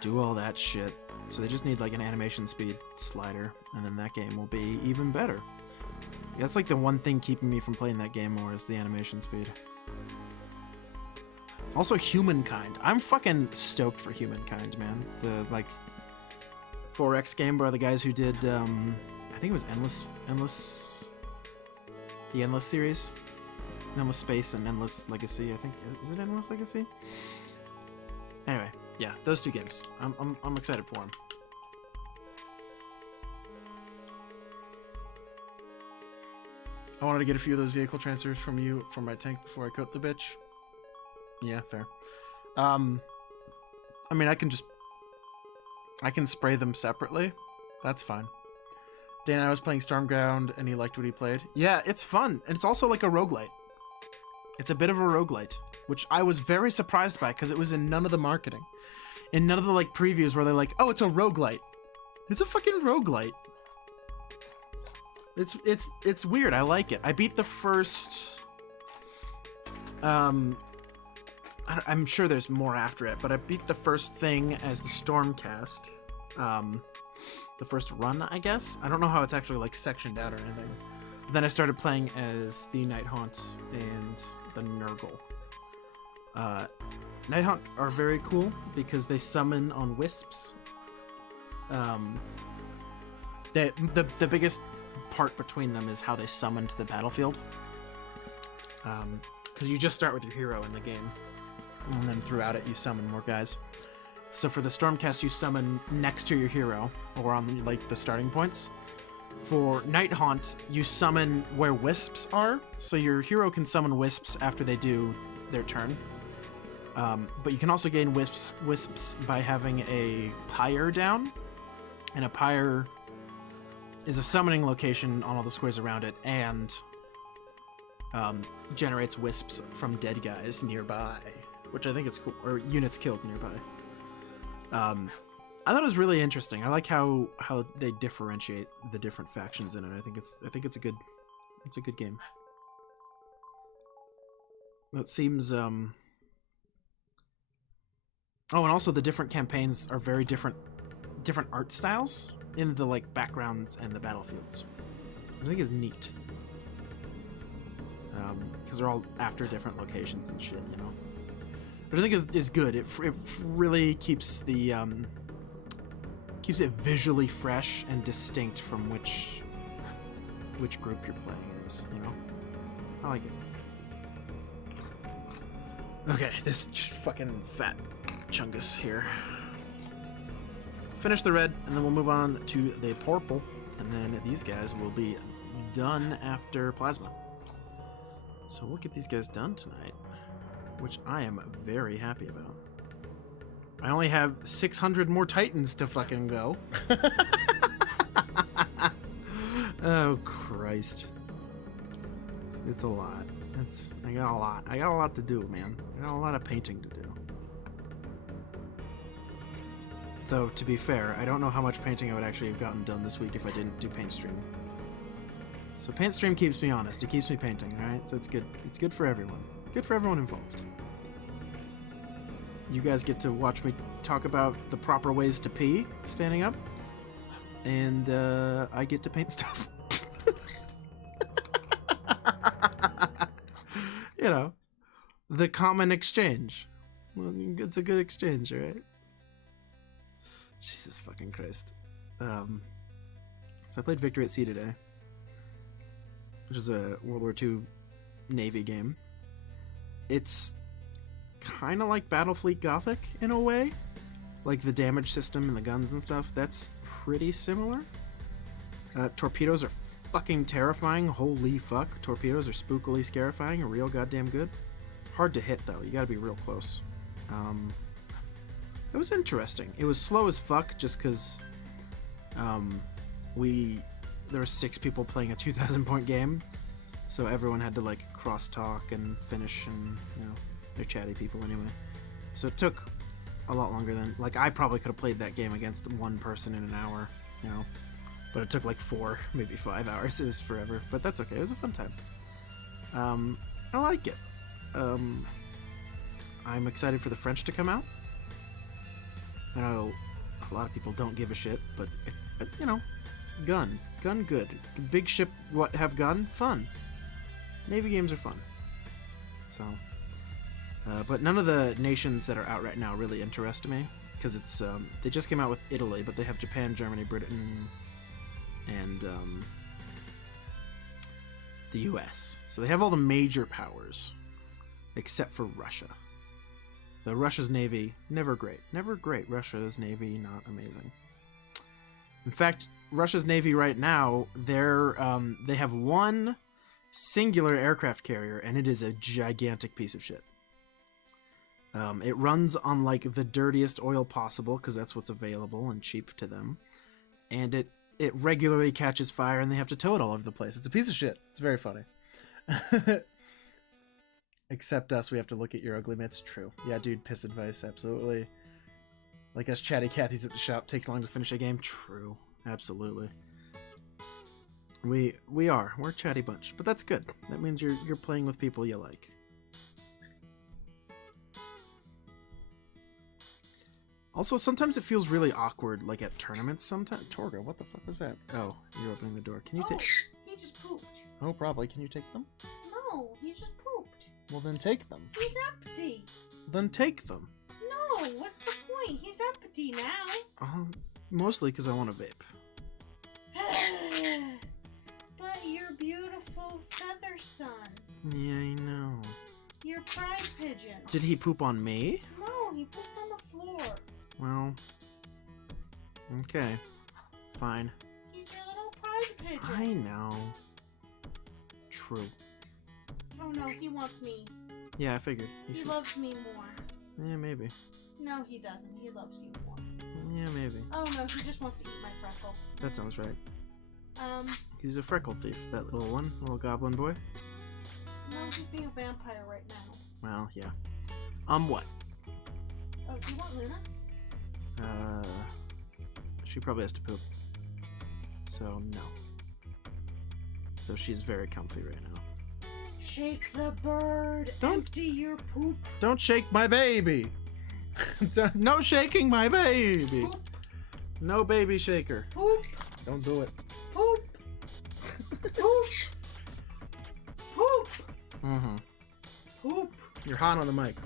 do all that shit. So they just need like an animation speed slider, and then that game will be even better. That's like the one thing keeping me from playing that game more is the animation speed. Also, Humankind. I'm fucking stoked for Humankind, man. The like 4X game by the guys who did I think it was the Endless series, Endless Space and Endless Legacy. I think is it Endless Legacy? Anyway, yeah, those two games. I'm excited for them. I wanted to get a few of those vehicle transfers from you for my tank before I coat the bitch. Yeah, fair. I mean, I can spray them separately. That's fine. Dana, I was playing Stormground and he liked what he played. Yeah, it's fun. And it's also like a roguelite. It's a bit of a roguelite, which I was very surprised by because it was in none of the marketing. In none of the like previews where they're like, oh, it's a roguelite. It's a fucking roguelite. It's weird. I like it. I beat the first I'm sure there's more after it, but I beat the first thing as the Stormcast. The first run, I guess. I don't know how it's actually like sectioned out or anything. But then I started playing as the Nighthaunt and the Nurgle. Nighthaunt are very cool because they summon on wisps. The biggest part between them is how they summon to the battlefield. Because you just start with your hero in the game, and then throughout it you summon more guys. So for the Stormcast, you summon next to your hero or on like the starting points. For Nighthaunt, you summon where wisps are, so your hero can summon wisps after they do their turn. But you can also gain wisps by having a pyre down, and a pyre is a summoning location on all the squares around it, and generates wisps from dead guys nearby, which I think is cool, or units killed nearby. I thought it was really interesting. I like how they differentiate the different factions in it. I think it's a good game. It seems oh, and also the different campaigns are very different art styles in the like backgrounds and the battlefields. I think is neat. Because they're all after different locations and shit, you know. Which I think is good. It really keeps it visually fresh and distinct from which group you're playing as, you know. I like it. Okay, this fucking fat chungus here. Finish the red, and then we'll move on to the purple, and then these guys will be done after plasma. So we'll get these guys done tonight, which I am very happy about. I only have 600 more Titans to fucking go. Oh, Christ. It's a lot. I got a lot. I got a lot to do, man. I got a lot of painting to do. Though, to be fair, I don't know how much painting I would actually have gotten done this week if I didn't do paint stream. So paint stream keeps me honest. It keeps me painting, right? So it's good. It's good for everyone. It's good for everyone involved. You guys get to watch me talk about the proper ways to pee standing up, and I get to paint stuff. You know, the common exchange. Well, it's a good exchange, right? Jesus fucking Christ. So I played Victory at Sea today, which is a World War II Navy game. It's kind of like Battlefleet Gothic in a way. Like the damage system and the guns and stuff, that's pretty similar. Torpedoes are fucking terrifying. Holy fuck. Torpedoes are spookily scarifying. Real goddamn good. Hard to hit, though. You gotta be real close. It was interesting. It was slow as fuck just because there were 6 people playing a 2,000 point game, so everyone had to like cross talk and finish, and you know, they're chatty people anyway. So it took a lot longer than, like, I probably could have played that game against one person in an hour, you know, but it took like 4, maybe 5 hours. It was forever, but that's okay. It was a fun time. I like it. I'm excited for the French to come out. I know a lot of people don't give a shit, but it's, you know, gun good. Big ship, what, have gun? Fun. Navy games are fun. So, but none of the nations that are out right now really interest me, because it's, they just came out with Italy, but they have Japan, Germany, Britain, and, the US. So they have all the major powers, except for Russia. The Russia's Navy, never great. Never great. Russia's Navy, not amazing. In fact, Russia's Navy right now, they have one singular aircraft carrier, and it is a gigantic piece of shit. It runs on, like, the dirtiest oil possible, because that's what's available and cheap to them. And it regularly catches fire, and they have to tow it all over the place. It's a piece of shit. It's very funny. Except us, we have to look at your ugly mitts. True. Yeah, dude, piss advice, absolutely. Like us chatty Cathy's at the shop, takes long to finish a game. True. Absolutely. We're a chatty bunch, but that's good. That means you're playing with people you like. Also, sometimes it feels really awkward, like at tournaments sometimes. Torgo, what the fuck was that? Oh, you're opening the door. Can you take... he just pooped. Oh, probably. Can you take them? No, he just pooped. Well, then take them. He's empty. Then take them. No, what's the point? He's empty now. Mostly because I want a vape. But your beautiful feather son. Yeah, I know. Your pride pigeon. Did he poop on me? No, he pooped on the floor. Well, okay. Fine. He's your little pride pigeon. I know. True. Oh no, he wants me. Yeah, I figured. He loves me more. Yeah, maybe. No, he doesn't. He loves you more. Yeah, maybe. Oh no, he just wants to eat my freckle. That sounds right. He's a freckle thief, that little one, little goblin boy. No, he's being a vampire right now. Well, yeah. What? Oh, do you want Luna? She probably has to poop. So, no. So she's very comfy right now. Shake the bird. Empty your poop. Don't shake my baby. No shaking my baby. Poop. No baby shaker. Poop. Don't do it. Poop. Poop. Poop. Mm-hmm. Poop. You're hot on the mic.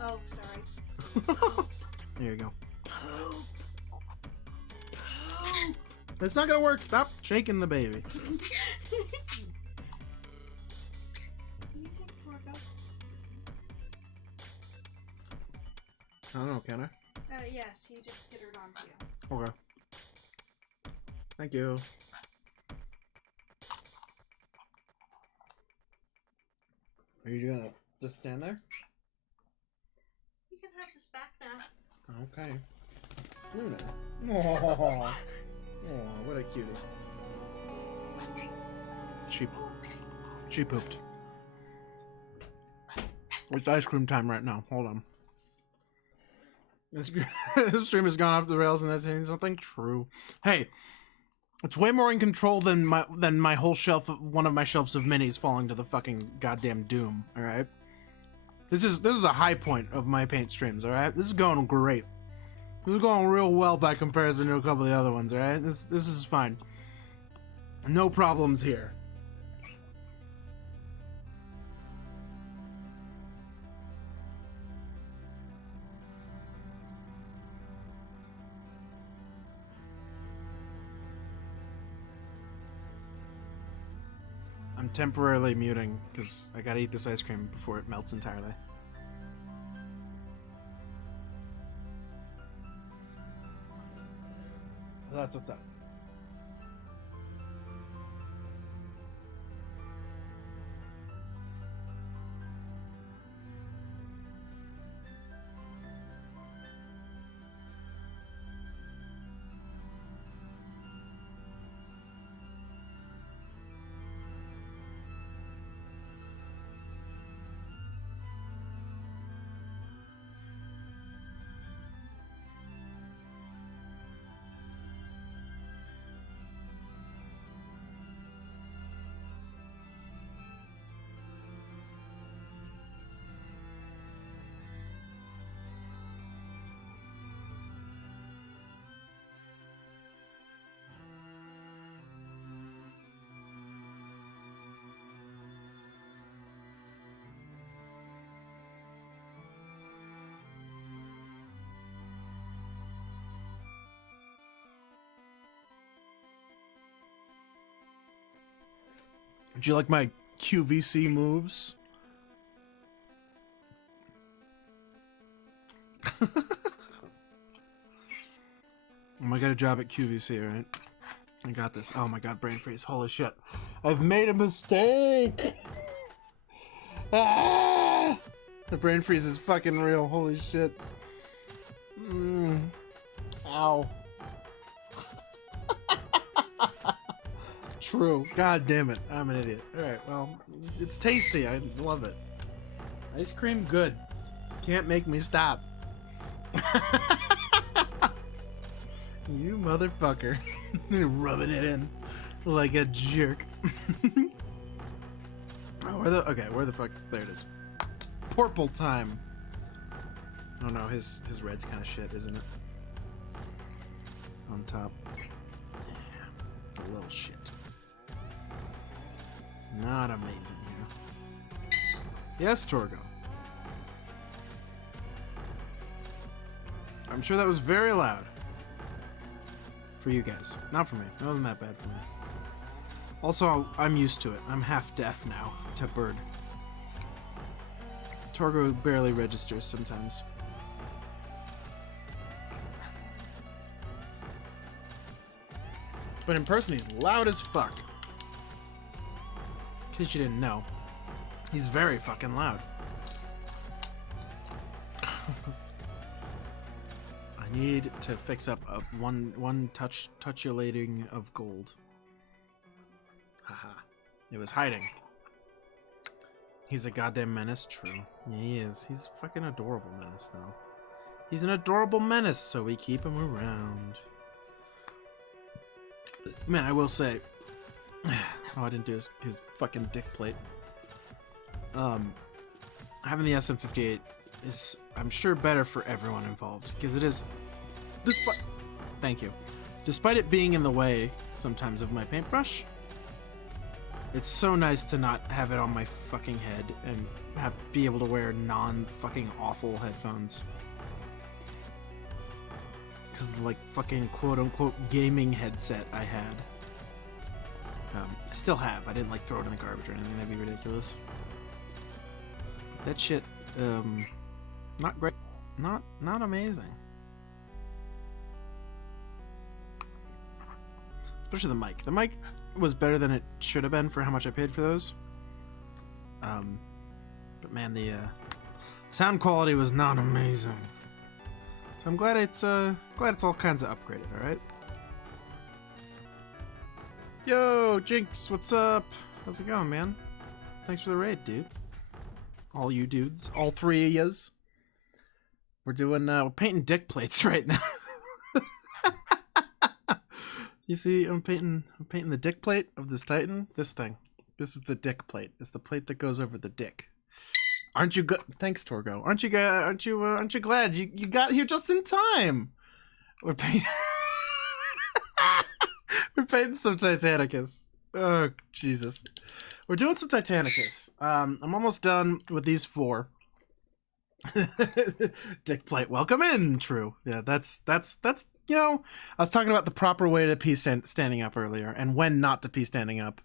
Oh, sorry. There you go. Poop. Poop. It's not gonna work. Stop shaking the baby. Can you take Torgo? I don't know, can I? Yes, he just skittered onto you. Okay. Thank you. Are you gonna just stand there? You can have this back now. Okay. Luna. Oh, what a cutie. She pooped. It's ice cream time right now. Hold on. This stream has gone off the rails, and that's saying something true. Hey, it's way more in control than my whole shelf, one of my shelves of minis falling to the fucking goddamn doom. All right, this is a high point of my paint streams. All right, this is going great. This is going real well by comparison to a couple of the other ones. All right, this is fine. No problems here. I'm temporarily muting because I gotta eat this ice cream before it melts entirely. So that's what's up. Do you like my QVC moves? I got a job at QVC, right? I got this. Oh my god, brain freeze. Holy shit. I've made a mistake! Ah! The brain freeze is fucking real. Holy shit. Ow. True. God damn it. I'm an idiot. Alright, well, it's tasty. I love it. Ice cream, good. Can't make me stop. You motherfucker. Rubbing it in like a jerk. Oh, where the fuck? There it is. Purple time. Oh no, his red's kind of shit, isn't it? On top. Yeah, a little shit. Not amazing here. Yes, Torgo. I'm sure that was very loud. For you guys. Not for me. It wasn't that bad for me. Also, I'm used to it. I'm half deaf now to bird. Torgo barely registers sometimes. But in person, he's loud as fuck. In case you didn't know, he's very fucking loud. I need to fix up one touchulating of gold. Haha. It was hiding. He's a goddamn menace, true. Yeah, he is. He's a fucking adorable menace, though. He's an adorable menace, so we keep him around. Man, I will say... Oh, I didn't do his fucking dick plate. Having the SM58 is, I'm sure, better for everyone involved, because it is... Thank you. Despite it being in the way, sometimes, of my paintbrush, it's so nice to not have it on my fucking head and be able to wear non-fucking awful headphones. Because the, like, fucking quote-unquote gaming headset I had. I still have. I didn't, like, throw it in the garbage or anything. That'd be ridiculous. That shit, not great. Not amazing. Especially the mic. The mic was better than it should have been for how much I paid for those. But man, the sound quality was not amazing. So I'm glad it's all kinds of upgraded. All right. Yo, Jinx, what's up? How's it going, man? Thanks for the raid, dude. All you dudes, all three of yous. We're doing we're painting dick plates right now. You see, I'm painting the dick plate of this Titan. This thing. This is the dick plate. It's the plate that goes over the dick. Aren't you good? Thanks, Torgo. Aren't you glad you got here just in time? We're painting. We're painting some Titanicus. Oh Jesus. We're doing some Titanicus. I'm almost done with these 4. Dick plate. Welcome in. True. Yeah, that's you know, I was talking about the proper way to pee standing up earlier, and when not to pee standing up,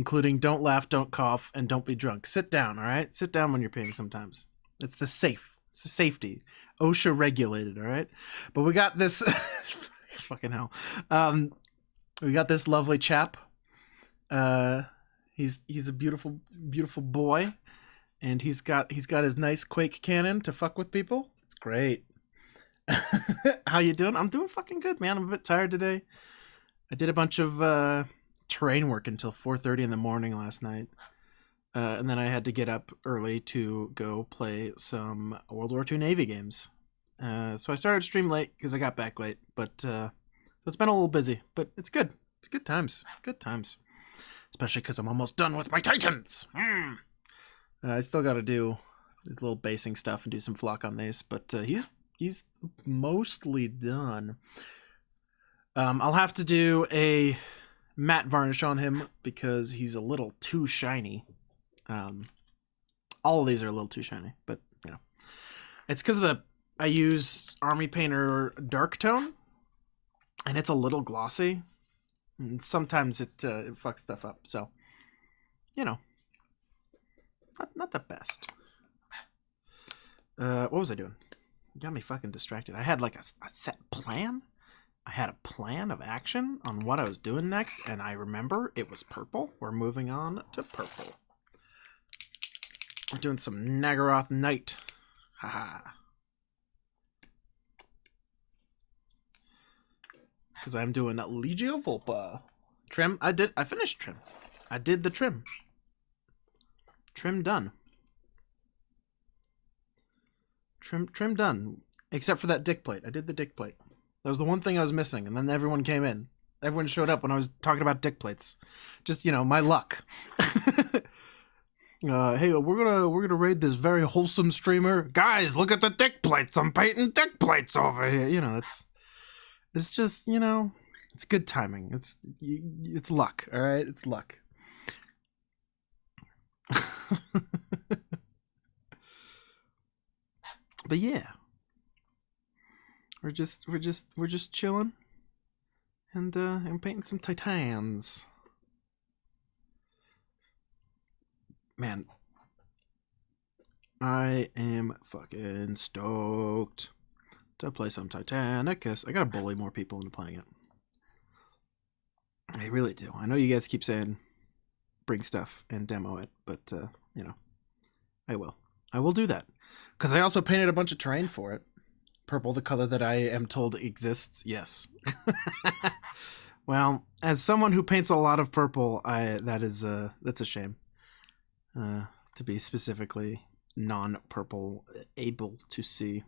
including don't laugh, don't cough, and don't be drunk. Sit down, all right? Sit down when you're peeing sometimes. It's the safety. OSHA regulated, all right? But we got this fucking hell. We got this lovely chap. He's a beautiful boy, and he's got his nice Quake cannon to fuck with people. It's great. How you doing? I'm doing fucking good, man. I'm a bit tired today. I did a bunch of terrain work until 4:30 in the morning last night. And then I had to get up early to go play some World War II Navy games. So I started stream late because I got back late. But so it's been a little busy, but it's good. It's good times. Good times. Especially because I'm almost done with my Titans. I still got to do this little basing stuff and do some flock on these, but he's mostly done. I'll have to do a matte varnish on him because he's a little too shiny. All of these are a little too shiny, but you know, it's because of I use Army Painter Dark Tone, and it's a little glossy. And sometimes it fucks stuff up, so you know, not the best. What was I doing? You got me fucking distracted. I had like a set plan. I had a plan of action on what I was doing next, and I remember it was purple. We're moving on to purple. We're doing some Nagaroth Night. Haha. Because I'm doing Legio Volpa. Trim. I finished trim. I did the trim. Trim done. Trim done. Except for that dick plate. I did the dick plate. That was the one thing I was missing, and then everyone came in. Everyone showed up when I was talking about dick plates. Just, you know, my luck. Hey, we're gonna raid this very wholesome streamer. Guys, look at the dick plates. I'm painting dick plates over here. You know, it's just, you know, it's good timing. It's luck, all right? It's luck. But yeah. We're just chilling and I'm painting some Titans. Man, I am fucking stoked to play some Titanicus. I gotta bully more people into playing it. I really do. I know you guys keep saying bring stuff and demo it, but you know, I will. I will do that. Because I also painted a bunch of terrain for it. Purple, the color that I am told exists, yes. Well, as someone who paints a lot of purple, that's a shame. To be specifically non-purple able to see.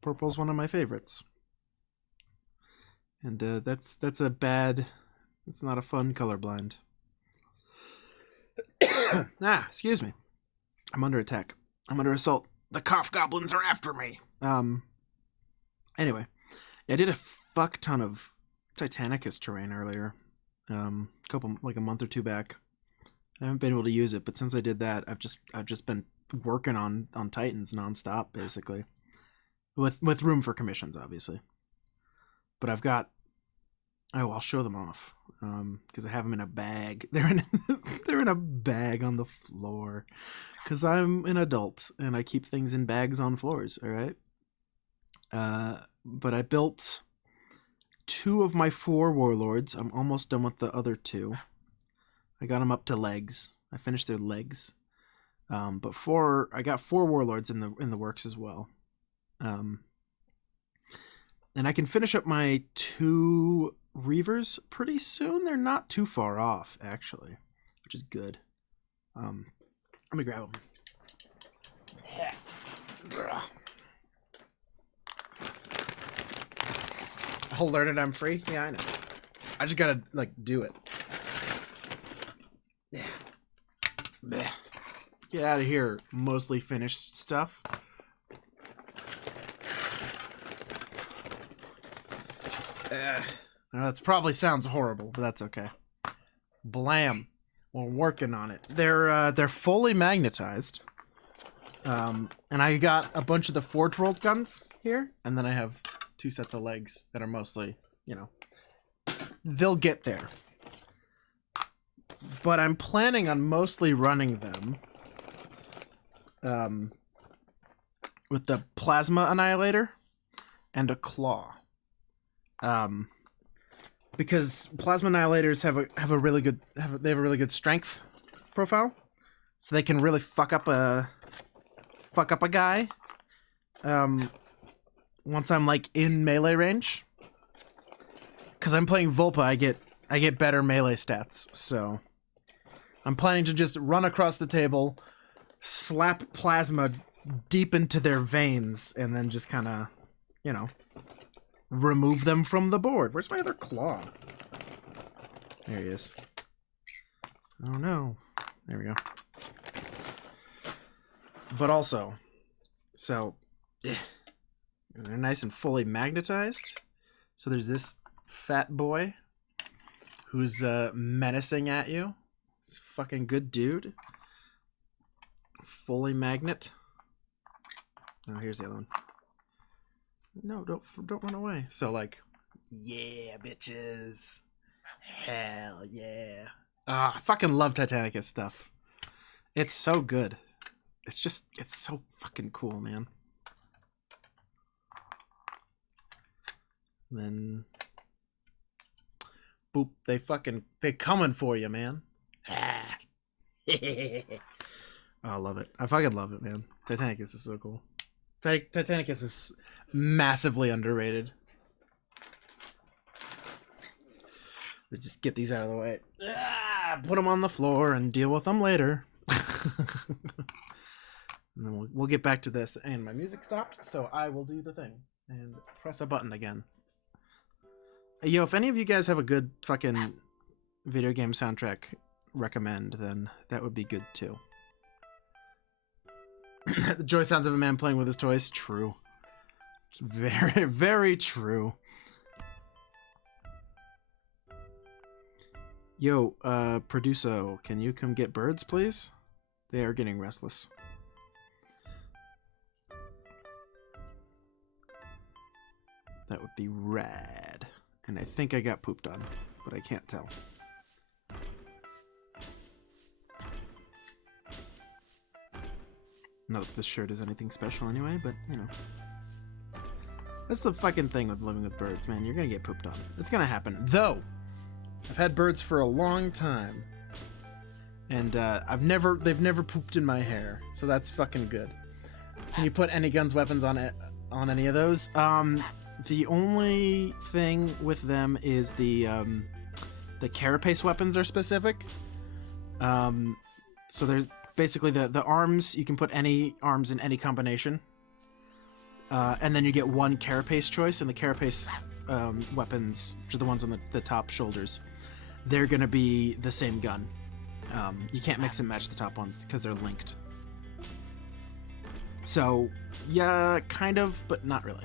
Purple's one of my favorites. And that's a bad, it's not a fun colorblind. Excuse me. I'm under attack. I'm under assault. The cough goblins are after me. Anyway, I did a fuck ton of Titanicus terrain earlier. Like a month or two back. I haven't been able to use it, but since I did that, I've just been working on Titans nonstop, basically, with room for commissions, obviously. But I've got, I'll show them off, because I have them in a bag. They're in a bag on the floor, because I'm an adult and I keep things in bags on floors. All right. But I built 2 of my 4 warlords. I'm almost done with the other 2. I got them up to legs. I finished their legs. But I got 4 warlords in the works as well. And I can finish up my 2 reavers pretty soon. They're not too far off, actually, which is good. Let me grab them. I'll learn it. I'm free. Yeah, I know. I just gotta like do it. Yeah. Blech. Get out of here. Mostly finished stuff. Now, that probably sounds horrible, but that's okay. Blam. We're working on it. They're fully magnetized. And I got a bunch of the forge rolled guns here, and then I have 2 sets of legs that are mostly, you know, they'll get there. but I'm planning on mostly running them with the Plasma Annihilator and a Claw. Because Plasma Annihilators have a really good strength profile, so they can really fuck up a guy. Once I'm like in melee range, because I'm playing Volpa, I get better melee stats. So I'm planning to just run across the table, slap plasma deep into their veins, and then just kind of, you know, remove them from the board. Where's my other claw? There he is. Oh no. There we go. But also, so they're nice and fully magnetized. So there's this fat boy who's menacing at you. It's a fucking good dude. Fully magnet. Oh, here's the other one. No, don't run away. So like, yeah, bitches. Hell yeah. Ah, I fucking love Titanicus stuff. It's so good. It's so fucking cool, man. Then boop, they coming for you, man. Oh, I love it. I fucking love it, man. Titanicus is so cool. Titanicus is massively underrated. Let's just get these out of the way. Put them on the floor and deal with them later. And then we'll get back to this. And my music stopped, so I will do the thing and press a button again. Yo, if any of you guys have a good fucking video game soundtrack recommend, then that would be good too. The joy sounds of a man playing with his toys. True. Very, very true. Yo, Produso, can you come get birds, please? They are getting restless. That would be rad. And I think I got pooped on, but I can't tell. Not that this shirt is anything special anyway, but, you know. That's the fucking thing with living with birds, man. You're gonna get pooped on. It's gonna happen. Though, I've had birds for a long time. And they've never pooped in my hair. So that's fucking good. Can you put any guns, weapons on any of those? The only thing with them is the carapace weapons are specific. So there's basically the arms, you can put any arms in any combination. And then you get one carapace choice, and the carapace weapons, which are the ones on the top shoulders, they're going to be the same gun. You can't mix and match the top ones because they're linked. So, yeah, kind of, but not really.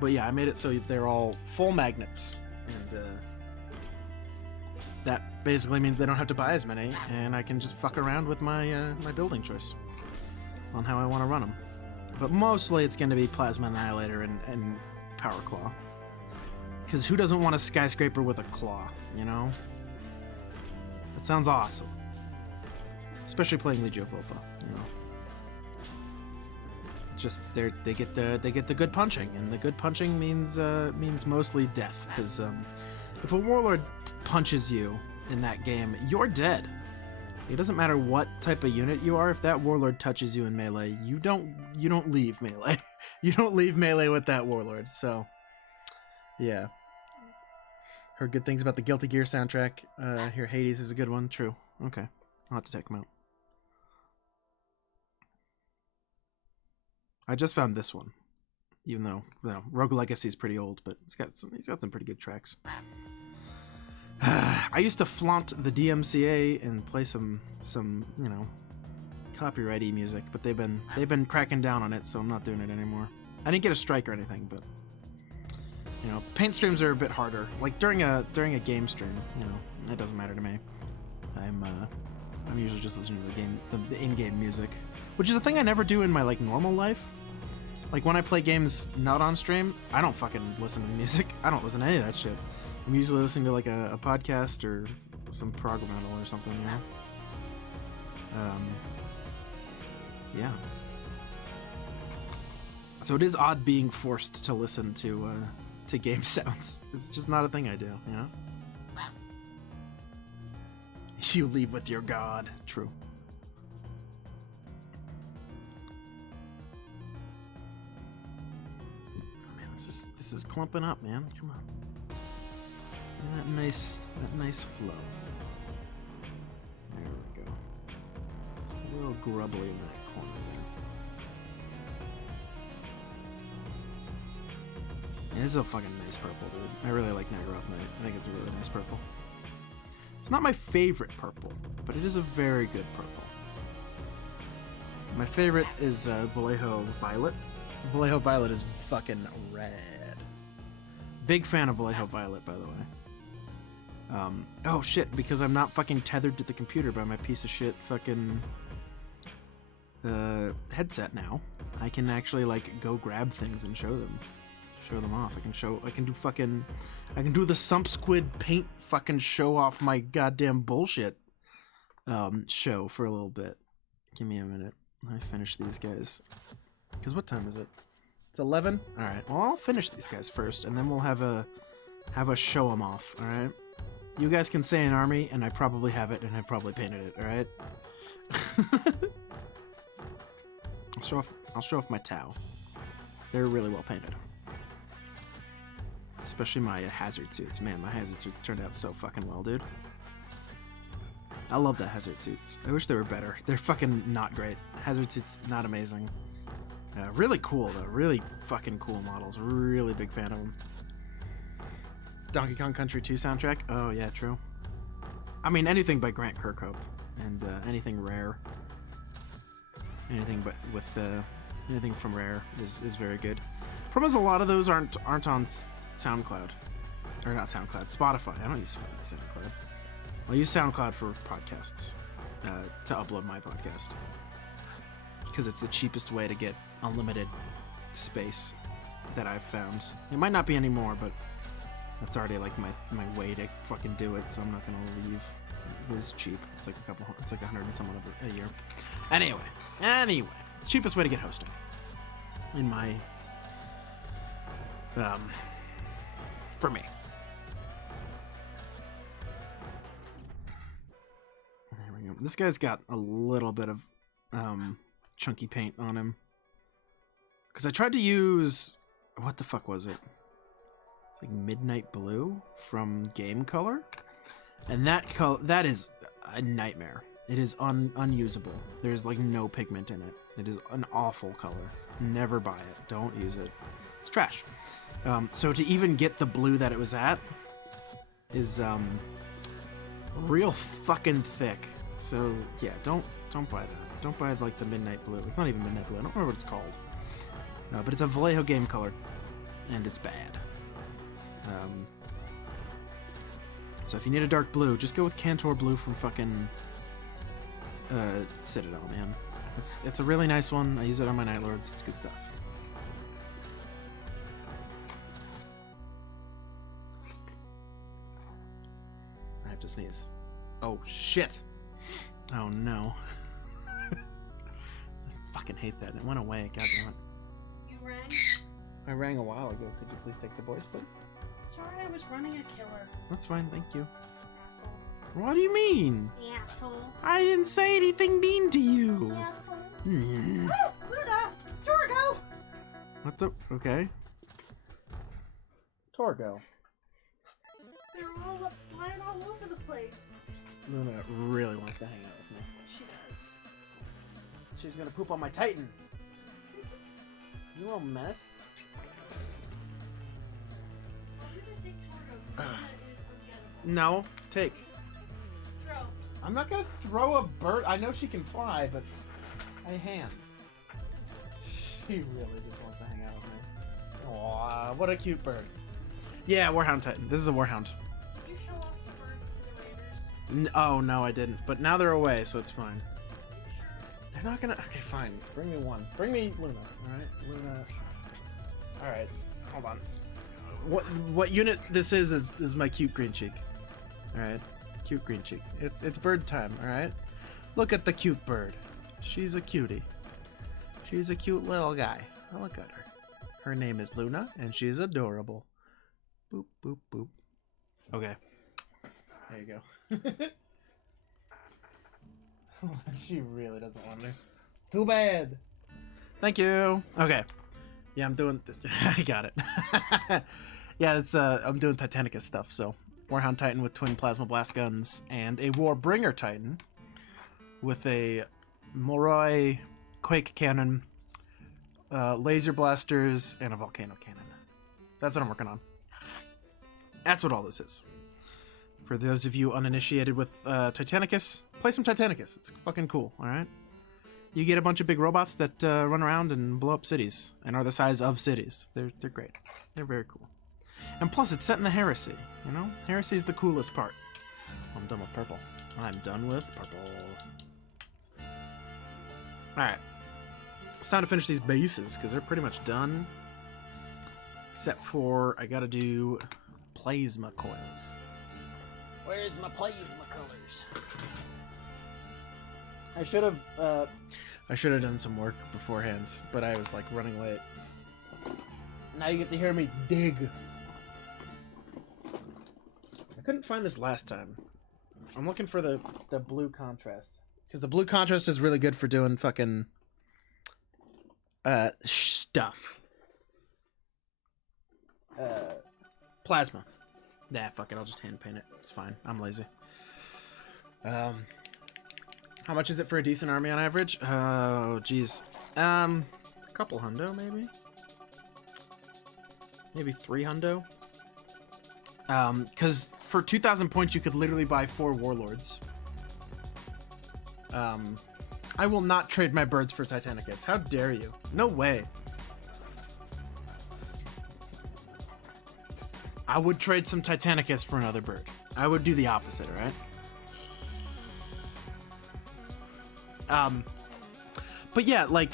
But yeah, I made it so they're all full magnets, and that basically means they don't have to buy as many, and I can just fuck around with my my building choice on how I want to run them. But mostly it's going to be Plasma Annihilator and Power Claw. Because who doesn't want a skyscraper with a claw, you know? That sounds awesome. Especially playing Legio Volpa, you know? Just they get the good punching, and the good punching means mostly death. Because if a warlord punches you in that game, you're dead. It doesn't matter what type of unit you are. If that warlord touches you in melee, you don't leave melee. You don't leave melee with that warlord. So, yeah. Heard good things about the Guilty Gear soundtrack. Here, Hades is a good one. True. Okay, I'll have to check them out. I just found this one, even though, you know, Rogue Legacy is pretty old, but he's got some pretty good tracks. I used to flaunt the DMCA and play some you know, copyrighty music, but they've been cracking down on it, so I'm not doing it anymore. I didn't get a strike or anything, but you know, paint streams are a bit harder. Like during a game stream, you know, it doesn't matter to me. I'm usually just listening to the in-game music, which is a thing I never do in my like normal life. Like when I play games not on stream, I don't fucking listen to music. I don't listen to any of that shit. I'm usually listening to like a podcast or some prog metal or something, you know? Yeah. So it is odd being forced to listen to game sounds. It's just not a thing I do, you know? You leave with your god. True. Oh, man, this is clumping up, man. Come on. That nice flow. There we go. It's a little grubbly in that corner there. It is a fucking nice purple, dude. I really like Nagaroth Night. I think it's a really nice purple. It's not my favorite purple, but it is a very good purple. My favorite is Vallejo Violet. Vallejo Violet is fucking rad. Big fan of Vallejo Violet, by the way. Oh shit, because I'm not fucking tethered to the computer by my piece of shit fucking headset now, I can actually like go grab things and show them off. I can do the Sump Squid paint fucking show off my goddamn bullshit show for a little bit. Give me a minute. Let me finish these guys. Because what time is it? It's 11? Alright, well I'll finish these guys first, and then we'll have a show them off, alright? You guys can say an army, and I probably have it, and I probably painted it, alright? I'll show off my Tau. They're really well painted. Especially my hazard suits. Man, my hazard suits turned out so fucking well, dude. I love the hazard suits. I wish they were better. They're fucking not great. Hazard suits, not amazing. Really cool, though. Really fucking cool models. Really big fan of them. Donkey Kong Country 2 soundtrack? Oh, yeah, true. I mean, anything by Grant Kirkhope. And anything Rare. Anything from Rare is very good. Problem is, a lot of those aren't on SoundCloud. Or not SoundCloud, Spotify. I don't use SoundCloud. I'll use SoundCloud for podcasts. To upload my podcast. Because it's the cheapest way to get unlimited space that I've found. It might not be anymore, but that's already like my way to fucking do it, so I'm not gonna leave. It is cheap. It's like it's like 100 and some odd a year. Anyway, cheapest way to get hosting. In my for me. There we go. This guy's got a little bit of chunky paint on him. Because I tried to use... What the fuck was it? It's like Midnight Blue from Game Color. And that is a nightmare. It is unusable. There's like no pigment in it. It is an awful color. Never buy it. Don't use it. It's trash. So to even get the blue that it was at is real fucking thick. So yeah, don't buy that. Don't buy like the Midnight Blue. It's not even Midnight Blue. I don't remember what it's called. But it's a Vallejo Game Color, and it's bad. So if you need a dark blue, just go with Cantor Blue from fucking Citadel, man. It's a really nice one. I use it on my Night Lords. It's good stuff. I have to sneeze. Oh shit! Oh no! I fucking hate that. It went away. God damn it. You rang? I rang a while ago. Could you please take the voice, please? Sorry, I was running a killer. That's fine, thank you. Asshole. What do you mean? Asshole. I didn't say anything mean to you. Asshole. Hmm. Oh, Luna! Torgo! What the? Okay. Torgo. They're all flying all over the place. Luna really wants to hang out with me. She does. She's gonna poop on my Titan. You little mess. I'm gonna take Torgo because that is ungettable. No, take. Throw. I'm not gonna throw a bird. I know she can fly, but I hand. She really just wants to hang out with me. Aw, what a cute bird. Yeah, Warhound Titan. This is a Warhound. Did you show off the birds to the raiders? Oh, no, I didn't. But now they're away, so it's fine. Are you sure? They're not gonna... Okay, fine. Bring me one. Bring me Luna, alright? Luna... Alright, hold on. what unit this is my cute green cheek. All right, cute green cheek. It's bird time. All right, look at the cute bird. She's a cutie. She's a cute little guy. Oh, look at her. Her name is Luna, and she's adorable. Boop boop boop. Okay, there you go. She really doesn't want to. Too bad. Thank you. Okay. Yeah, I'm doing. I got it. Yeah, it's I'm doing Titanicus stuff. So, Warhound Titan with twin plasma blast guns, and a Warbringer Titan with a Moroi Quake cannon, laser blasters, and a volcano cannon. That's what I'm working on. That's what all this is. For those of you uninitiated with Titanicus, play some Titanicus. It's fucking cool. All right. You get a bunch of big robots that run around and blow up cities and are the size of cities. They're great. They're very cool. And plus, it's set in the Heresy. You know, Heresy is the coolest part. I'm done with purple. I'm done with purple. All right. It's time to finish these bases because they're pretty much done. Except for I gotta do plasma coils. Where's my plasma colors? I should have done some work beforehand, but I was like running late. Now you get to hear me dig. I couldn't find this last time. I'm looking for the blue contrast. Because the blue contrast is really good for doing fucking stuff. Plasma. Nah, fuck it, I'll just hand paint it. It's fine. I'm lazy. How much is it for a decent army on average? Oh, jeez. A couple hundo, maybe? Maybe 3 hundo? Because for 2,000 points, you could literally buy 4 warlords. I will not trade my birds for Titanicus. How dare you? No way. I would trade some Titanicus for another bird. I would do the opposite, right? But yeah, like,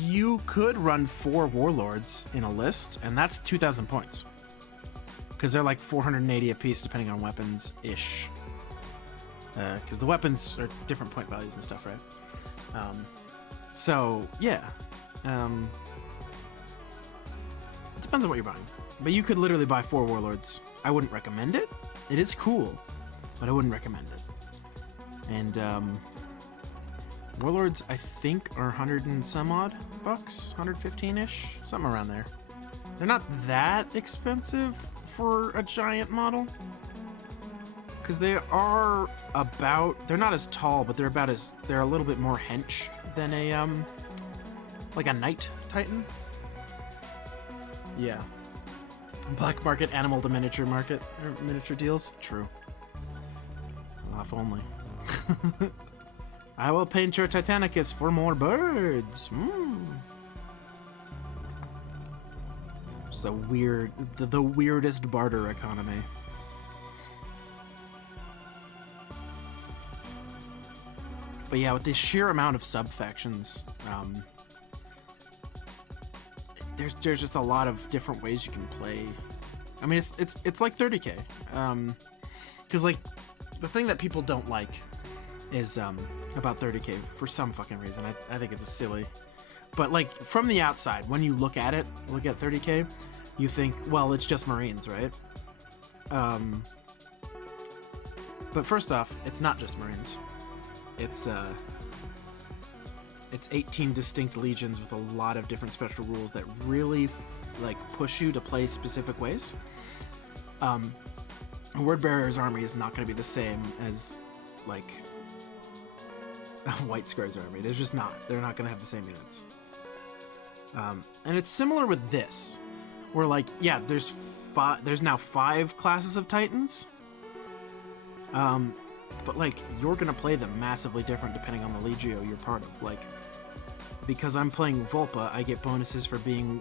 you could run 4 warlords in a list, and that's 2,000 points. Because they're like 480 apiece, depending on weapons-ish. Because the weapons are different point values and stuff, right? So, yeah. It depends on what you're buying. But you could literally buy 4 warlords. I wouldn't recommend it. It is cool, but I wouldn't recommend it. And, warlords, I think, are 100 and some odd bucks, 115-ish, something around there. They're not that expensive for a giant model, because they are about, they're not as tall, but they're a little bit more hench than a, like a Knight Titan. Yeah. Black market, animal to miniature market, or miniature deals, true. Well, if only. I will paint your Titanicus for more birds. It's the weirdest barter economy. But yeah, with the sheer amount of sub-factions, there's just a lot of different ways you can play. I mean, it's like 30k. Because like the thing that people don't like is about 30k for some fucking reason. I think it's silly. But like from the outside, when you look at 30k, you think, well, it's just Marines, right? But first off, it's not just Marines. It's 18 distinct legions with a lot of different special rules that really like push you to play specific ways. A Word Bearer's army is not going to be the same as like a White Square's army. They're just not. They're not going to have the same units. And it's similar with this, where like, yeah, there's now 5 classes of Titans. But like, you're gonna play them massively different depending on the Legio you're part of. Like, because I'm playing Volpa, I get bonuses for being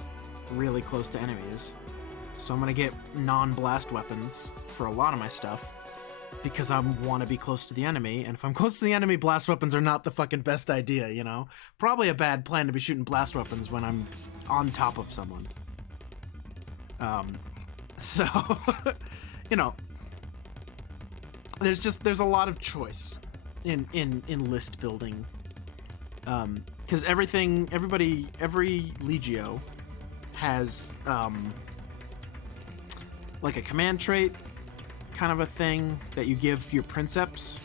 really close to enemies. So I'm gonna get non-blast weapons for a lot of my stuff because I want to be close to the enemy. And if I'm close to the enemy, blast weapons are not the fucking best idea, you know? Probably a bad plan to be shooting blast weapons when I'm on top of someone. So, you know, there's a lot of choice in list building. Because every Legio has like a command trait kind of a thing that you give your princeps.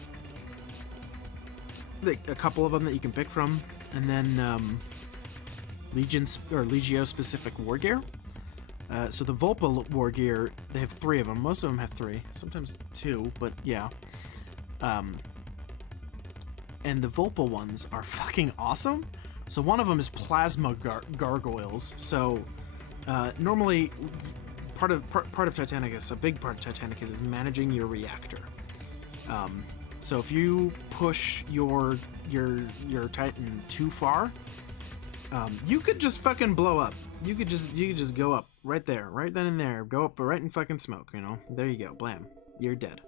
Like a couple of them that you can pick from, and then Legions or Legio specific war gear. So the Volpa war gear, they have 3 of them. Most of them have 3, sometimes 2, but yeah. And the Volpa ones are fucking awesome. So one of them is plasma gargoyles. So normally part of Titanicus, a big part of Titanicus is managing your reactor. So if you push your Titan too far, you could just fucking blow up. You could just go up right there, right then and there. Go up right in fucking smoke. You know, there you go. Blam, you're dead.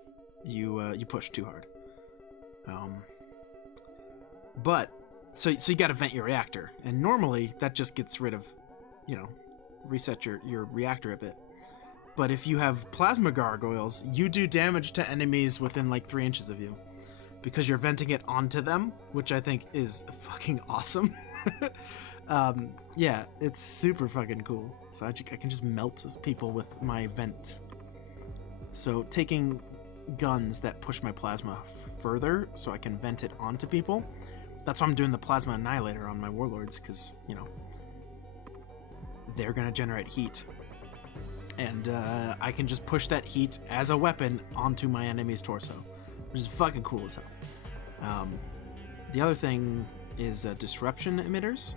You pushed too hard. But so you got to vent your reactor, and normally that just gets rid of, you know, reset your reactor a bit. But if you have plasma gargoyles, you do damage to enemies within like 3 inches of you, because you're venting it onto them, which I think is fucking awesome. Yeah, it's super fucking cool. So I can just melt people with my vent. So taking guns that push my plasma further so I can vent it onto people. That's why I'm doing the plasma annihilator on my warlords, because, you know, they're gonna generate heat. And I can just push that heat as a weapon onto my enemy's torso, which is fucking cool as hell. The other thing is disruption emitters,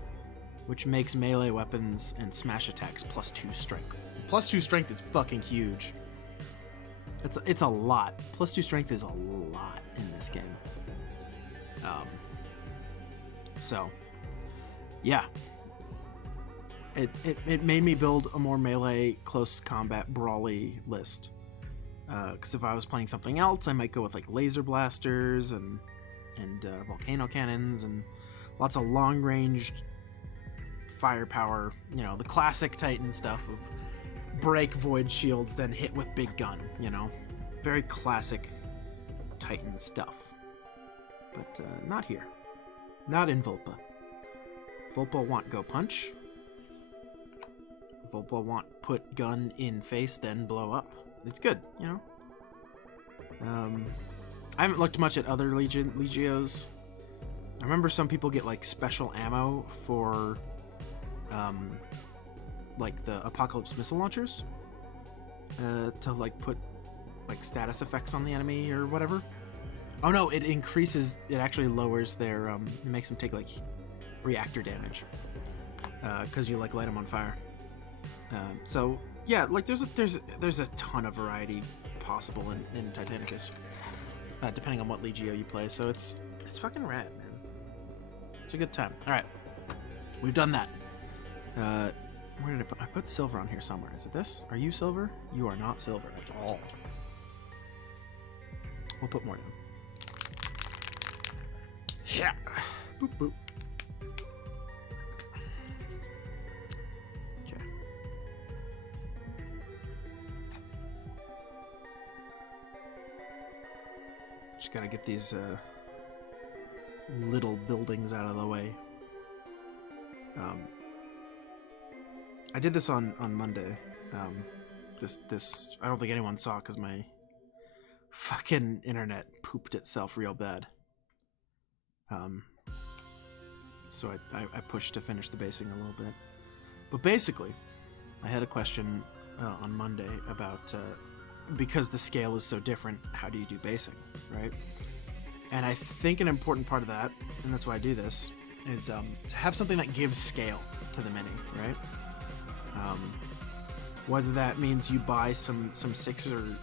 which makes melee weapons and smash attacks +2 strength. +2 strength is fucking huge. It's a lot. +2 strength is a lot in this game. So, yeah. It made me build a more melee, close combat, brawly list. Because if I was playing something else, I might go with like laser blasters and volcano cannons and lots of long-ranged firepower. You know, the classic Titan stuff of break void shields, then hit with big gun. You know, very classic Titan stuff. But not here. Not in Volpa. Volpa want go punch. Volpa want put gun in face, then blow up. It's good, you know. I haven't looked much at other Legios. I remember some people get like special ammo for like the Apocalypse missile launchers to like put like status effects on the enemy or whatever. Oh no, it increases, it actually lowers their it makes them take like reactor damage because you like light them on fire. So yeah, like there's a ton of variety possible in Titanicus, depending on what Legio you play. So it's fucking rad, man. It's a good time. All right, we've done that. Where did I put silver on here somewhere? Is it this? Are you silver? You are not silver at all. We'll put more down. Yeah. Boop boop. Okay. Just gotta get these little buildings out of the way. I did this on Monday. This I don't think anyone saw because my fucking internet pooped itself real bad. So I pushed to finish the basing a little bit. But basically, I had a question on Monday about, because the scale is so different, how do you do basing, right? And I think an important part of that, and that's why I do this, is to have something that gives scale to the mini, right? Whether that means you buy some 6 or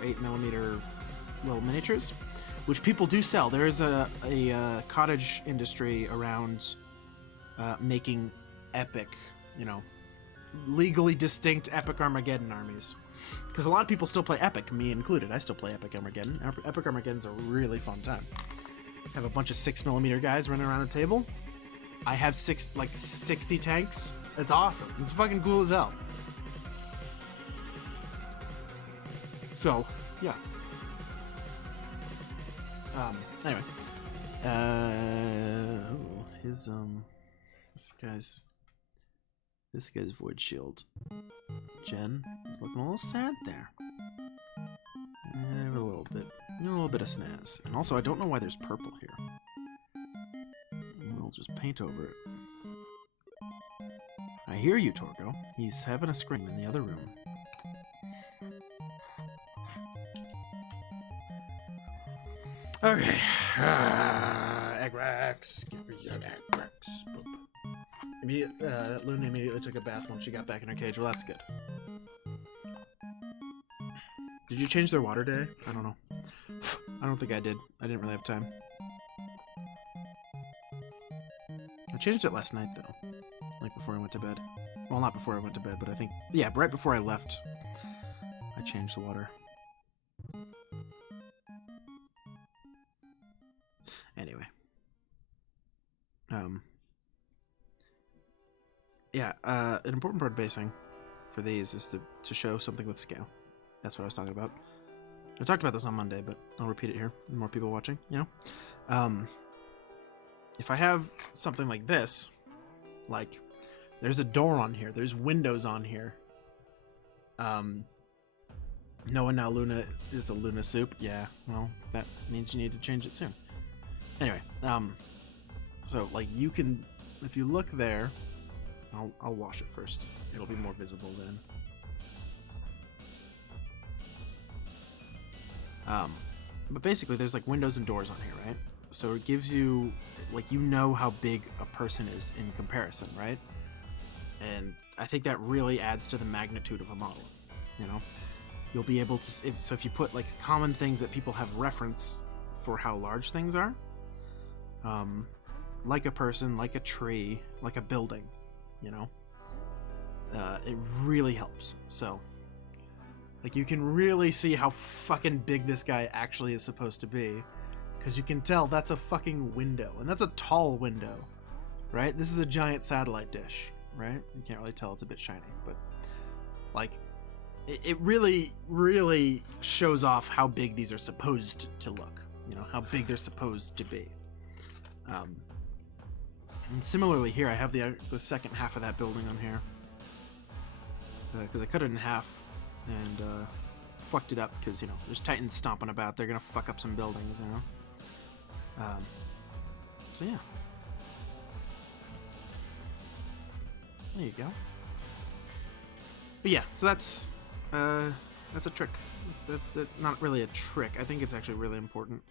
8 millimeter little miniatures, which people do sell. There is a cottage industry around making epic, you know, legally distinct epic Armageddon armies. Because a lot of people still play epic, me included. I still play epic Armageddon. Epic Armageddon's a really fun time. Have a bunch of 6 millimeter guys running around a table. I have 60 tanks. It's awesome. It's fucking cool as hell. So, yeah. Anyway. This guy's void shield. Jen is looking a little sad there. A little bit of snaz. And also, I don't know why there's purple here. We'll just paint over it. I hear you, Torgo. He's having a scream in the other room. Okay. Egg Rex. Give me an Egg Rex. Luna immediately took a bath once she got back in her cage. Well, that's good. Did you change their water day? I don't know. I don't think I did. I didn't really have time. I changed it last night, though. Like, before I went to bed. Well, not before I went to bed, but I think... Yeah, right before I left, I changed the water. Anyway. Yeah, an important part of basing for these is to show something with scale. That's what I was talking about. I talked about this on Monday, but I'll repeat it here. More people watching, you know? If I have something like this, like, there's a door on here, there's windows on here. Noah now Luna is a Luna soup. Yeah, well, that means you need to change it soon. Anyway, so, like, you can, if you look there, I'll wash it first. It'll be more visible then. But basically, there's, like, windows and doors on here, right? So it gives you, like, you know how big a person is in comparison, right? And I think that really adds to the magnitude of a model, you know? You'll be able to, so if you put, like, common things that people have reference for how large things are, like a person, like a tree, like a building, you know? It really helps. So, like, you can really see how fucking big this guy actually is supposed to be. Because you can tell that's a fucking window. And that's a tall window, right? This is a giant satellite dish, right? You can't really tell, it's a bit shiny. But, like, it really, really shows off how big these are supposed to look. You know, how big they're supposed to be. And similarly here, I have the second half of that building on here. Because I cut it in half and fucked it up because, you know, there's titans stomping about. They're going to fuck up some buildings, you know. So yeah. There you go. But yeah, so that's a trick. Not really a trick. I think it's actually really important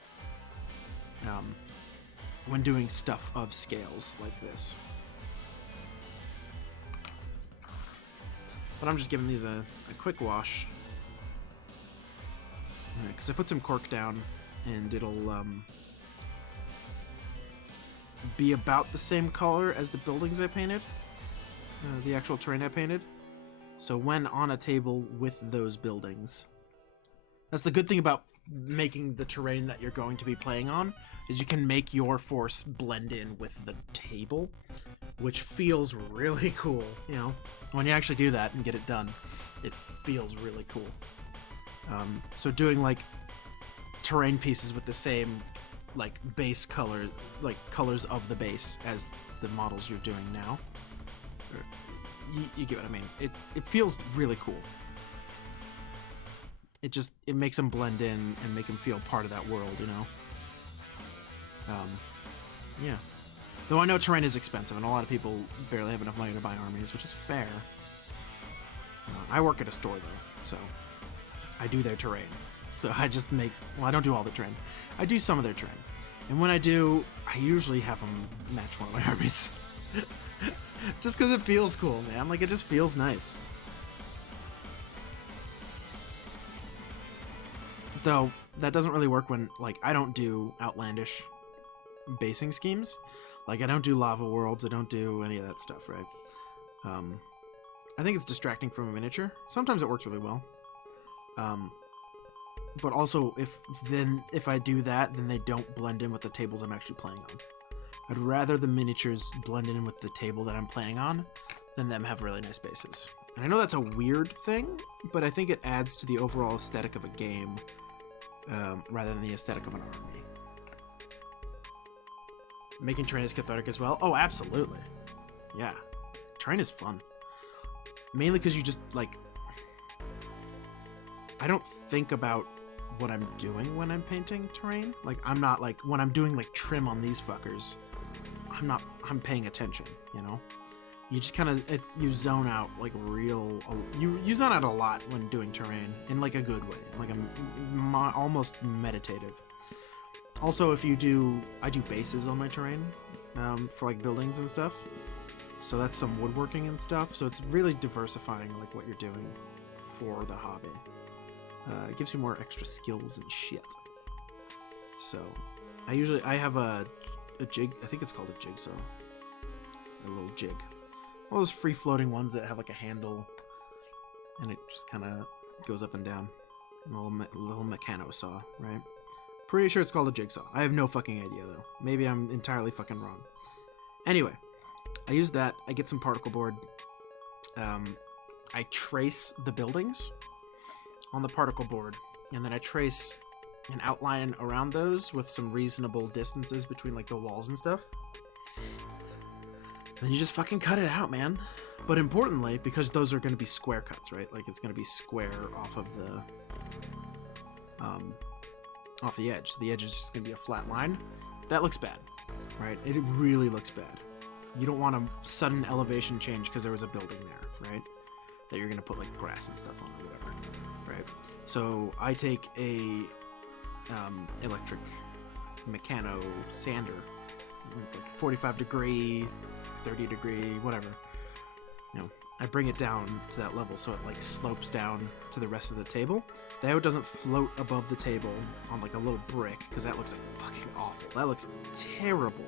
when doing stuff of scales like this. But I'm just giving these a quick wash because I put some cork down and it'll be about the same color as the buildings I painted, the actual terrain I painted. So when on a table with those buildings, that's the good thing about making the terrain that you're going to be playing on, is you can make your force blend in with the table, which feels really cool, you know? When you actually do that and get it done, it feels really cool. So doing, like, terrain pieces with the same, like, base color, like, colors of the base as the models you're doing now, you get what I mean. It feels really cool. It makes them blend in and make them feel part of that world, you know? Yeah. Though I know terrain is expensive, and a lot of people barely have enough money to buy armies, which is fair. I work at a store, though, so I do their terrain. So I just make... Well, I don't do all the terrain. I do some of their terrain. And when I do, I usually have them match one of my armies. Just because it feels cool, man. Like, it just feels nice. Though, that doesn't really work when, like, I don't do outlandish basing schemes. Like, I don't do lava worlds, I don't do any of that stuff, right? I think it's distracting from a miniature. Sometimes it works really well. But also, if I do that, then they don't blend in with the tables I'm actually playing on. I'd rather the miniatures blend in with the table that I'm playing on than them have really nice bases. And I know that's a weird thing, but I think it adds to the overall aesthetic of a game rather than the aesthetic of an army. Making terrain is cathartic as well. Oh, absolutely. Yeah. Terrain is fun. Mainly because you just, like... I don't think about what I'm doing when I'm painting terrain. Like, I'm not, like, when I'm doing, like, trim on these fuckers, I'm paying attention, you know? You just kind of, you zone out, like, you zone out a lot when doing terrain, in, like, a good way. Like, almost meditative. Also, I do bases on my terrain, for, like, buildings and stuff. So that's some woodworking and stuff. So it's really diversifying, like, what you're doing for the hobby. It gives you more extra skills and shit. So, I have a jig, I think it's called a jigsaw. A little jig. One of those free-floating ones that have, like, a handle, and it just kind of goes up and down. A little mechano saw, right? Pretty sure it's called a jigsaw. I have no fucking idea, though. Maybe I'm entirely fucking wrong. Anyway, I use that. I get some particle board. I trace the buildings on the particle board, and then I trace an outline around those with some reasonable distances between, like, the walls and stuff. Then you just fucking cut it out, man. But importantly, because those are going to be square cuts, right? Like, it's going to be square off of the edge. So the edge is just going to be a flat line. That looks bad, right? It really looks bad. You don't want a sudden elevation change because there was a building there, right? That you're going to put, like, grass and stuff on or whatever, right? So I take a electric mechano sander, like 45 degree, 30 degree, whatever. You know, I bring it down to that level so it, like, slopes down to the rest of the table. That way it doesn't float above the table on, like, a little brick, because that looks, like, fucking awful. That looks terrible.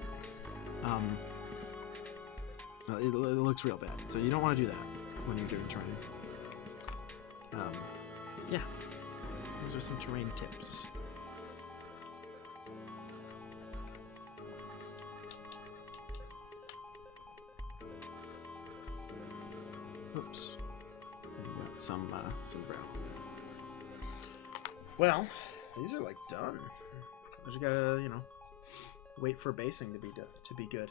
It looks real bad. So you don't want to do that when you're doing terrain. Yeah. Those are some terrain tips. Oops. I got some brown. Well, these are, like, done. I just gotta, you know, wait for basing to be good.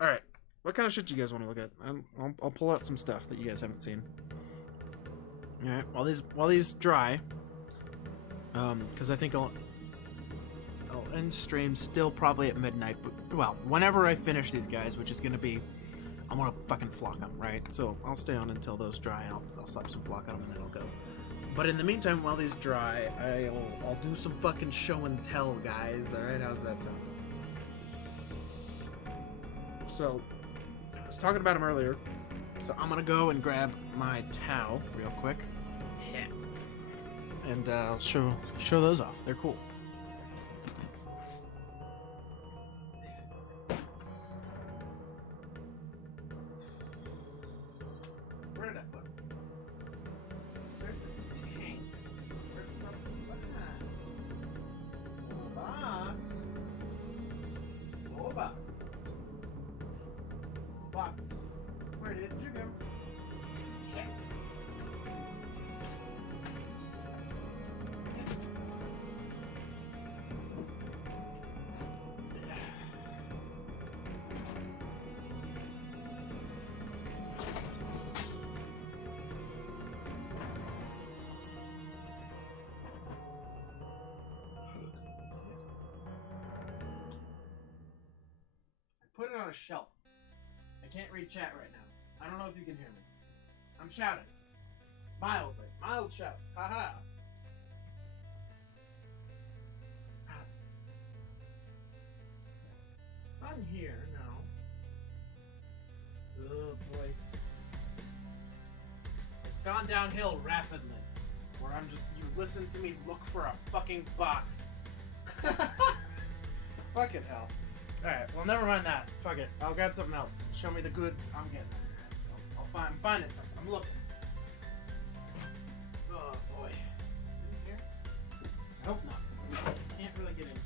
All right. What kind of shit do you guys want to look at? I'll pull out some stuff that you guys haven't seen. All right. While these dry, because I think I'll end stream still probably at midnight. But, well, whenever I finish these guys, which is gonna be, I want to fucking flock them, right? So I'll stay on until those dry. I'll slap some flock on them and then I'll go. But in the meantime, while these dry, I'll do some fucking show and tell, guys. All right, how's that sound? So, I was talking about them earlier, so I'm gonna go and grab my towel real quick. Yeah. And I'll show those off. They're cool. Where did I put them? Where's the tanks? Where's the box? Little box. Box. Where did you go? Okay. I put it on a shelf. I can't read chat right now. I don't know if you can hear me. I'm shouting. Mildly. Mild shouts. Haha. I'm here now. Oh boy. It's gone downhill rapidly. Where I'm just, you listen to me look for a fucking box. Fucking hell. Alright, well, never mind that. Fuck it. I'll grab something else. Show me the goods I'm getting. I'm finding something. I'm looking. Oh, boy. Is it in here? I hope not. Can't really get in here.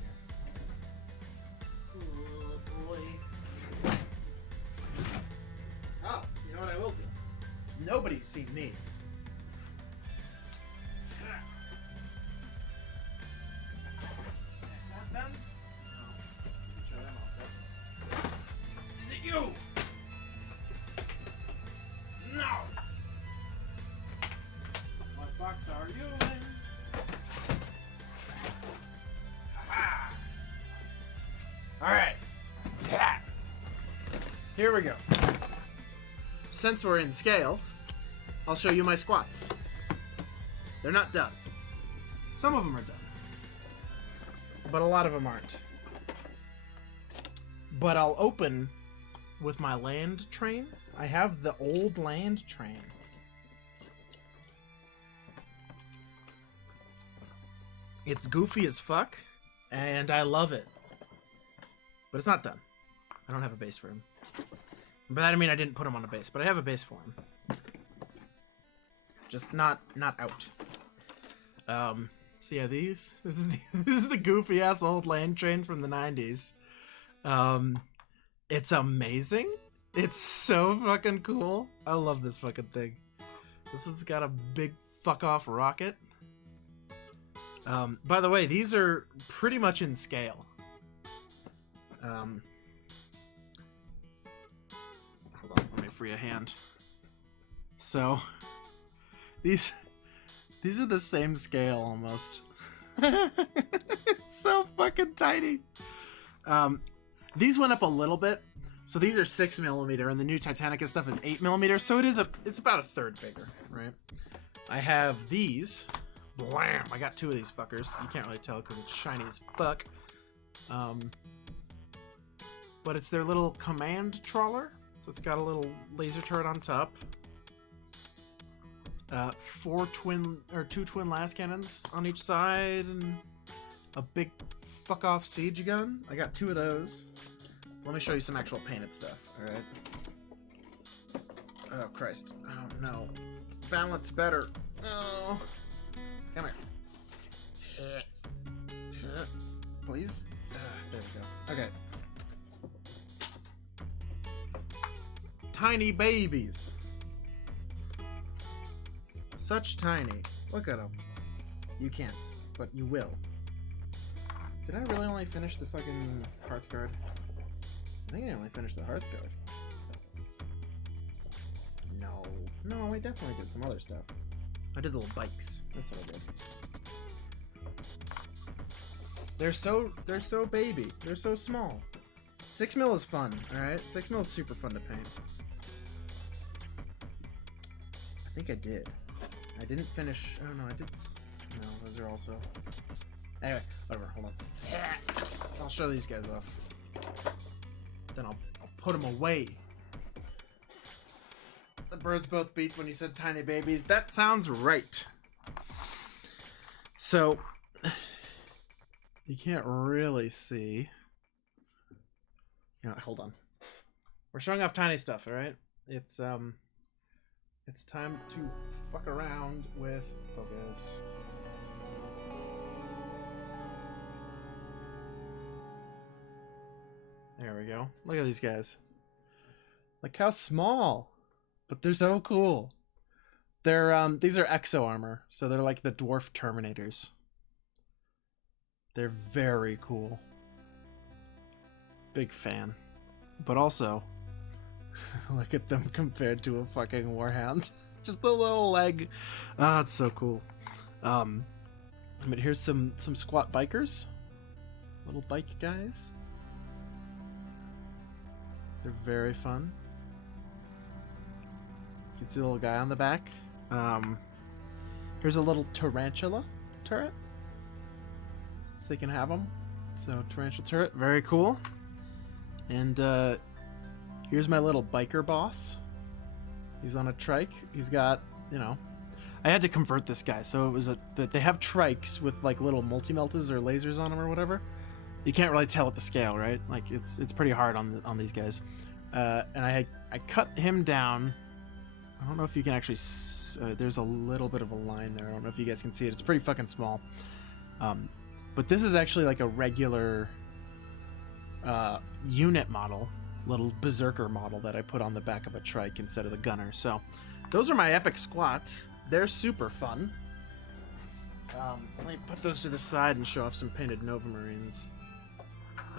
Oh, boy. Nobody's seen these. Is that them? No. Show them off. Is it you? No! What box are you in? Aha! Alright. Yeah. Here we go. Since we're in scale, I'll show you my squats. They're not done. Some of them are done. But a lot of them aren't. But I'll open with my land train. I have the old land train. It's goofy as fuck, and I love it. But it's not done. I don't have a base for him. By that I mean I didn't put him on a base, but I have a base for him. Just not out. So yeah, this is the goofy ass old land train from the 90s. It's amazing. It's so fucking cool. I love this fucking thing. This one's got a big fuck off rocket. By the way, these are pretty much in scale. Hold on, let me free a hand. So, these are the same scale almost. It's so fucking tiny. These went up a little bit. So these are 6mm, and the new Titanica stuff is 8mm. So it's about a third bigger, right? I have these. Blam! I got 2 of these fuckers. You can't really tell because it's shiny as fuck. But it's their little command trawler. So it's got a little laser turret on top. 2 twin las cannons on each side, and a big fuck off siege gun. I got 2 of those. Let me show you some actual painted stuff. All right. Oh Christ! Oh no! Balance better. Oh, come here. Please. There we go. Okay. Tiny babies. Such tiny. Look at them. You can't, but you will. Did I really only finish the fucking Hearthguard? I think I only finished the Hearthguard. No, I definitely did some other stuff. I did the little bikes. That's what I did. They're so baby. They're so small. 6mm is fun, alright? 6mm is super fun to paint. I think I did. I didn't finish. Oh no, I did. No, those are also. Anyway, whatever. Hold on. I'll show these guys off. Then I'll put them away. The birds both beat when you said tiny babies. That sounds right. So you can't really see. You know, hold on. We're showing off tiny stuff, all right? It's time to fuck around with focus. There we go. Look at these guys. Look how small, but they're so cool. They're these are exo armor, so they're like the dwarf Terminators. They're very cool. Big fan. But also, look at them compared to a fucking warhound. Just the little leg. Ah, it's so cool. I mean, here's some squat bikers. Little bike guys. They're very fun. You can see the little guy on the back. Here's a little tarantula turret. So they can have them. So tarantula turret, very cool. And here's my little biker boss. He's on a trike. He's got, you know, I had to convert this guy. So it was they have trikes with like little multi-meltas or lasers on them or whatever. You can't really tell at the scale, right? Like it's pretty hard on these guys. And I cut him down. I don't know if you can actually. There's a little bit of a line there. I don't know if you guys can see it. It's pretty fucking small. But this is actually like a regular unit model, little berserker model that I put on the back of a trike instead of the gunner. So Those are my epic squats. They're super fun. Let me put those to the side and show off some painted Nova Marines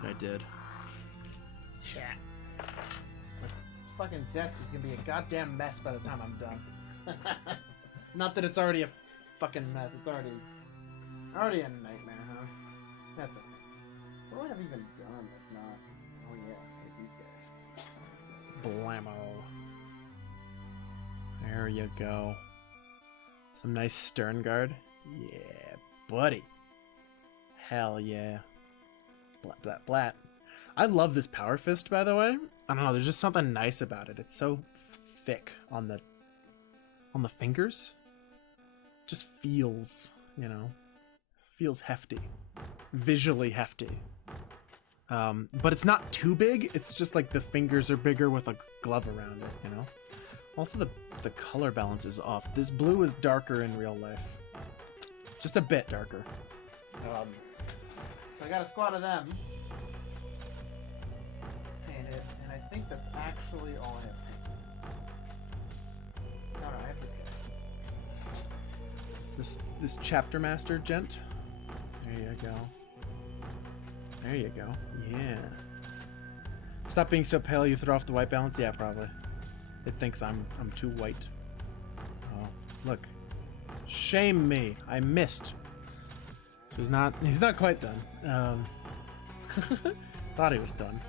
that I did. Yeah. My fucking desk is gonna be a goddamn mess by the time I'm done. Not that it's already a fucking mess. It's already a nightmare, huh? That's okay. What do I have even done that's not... Oh yeah, like these guys. Blammo. There you go. Some nice stern guard. Yeah, buddy. Hell yeah. Blat, blat, blat. I love this power fist, by the way. I don't know, there's just something nice about it. It's so thick on the fingers. Just feels, you know, feels hefty. Visually hefty. But it's not too big. It's just like the fingers are bigger with a glove around it, you know? Also, the color balance is off. This blue is darker in real life. Just a bit darker. So I got a squad of them. Painted, and I think that's actually all I have painted. No, I have this guy. This chapter master gent. There you go. There you go. Yeah. Stop being so pale, you throw off the white balance? Yeah, probably. It thinks I'm too white. Oh, look. Shame me. I missed. So he's not quite done. Thought he was done.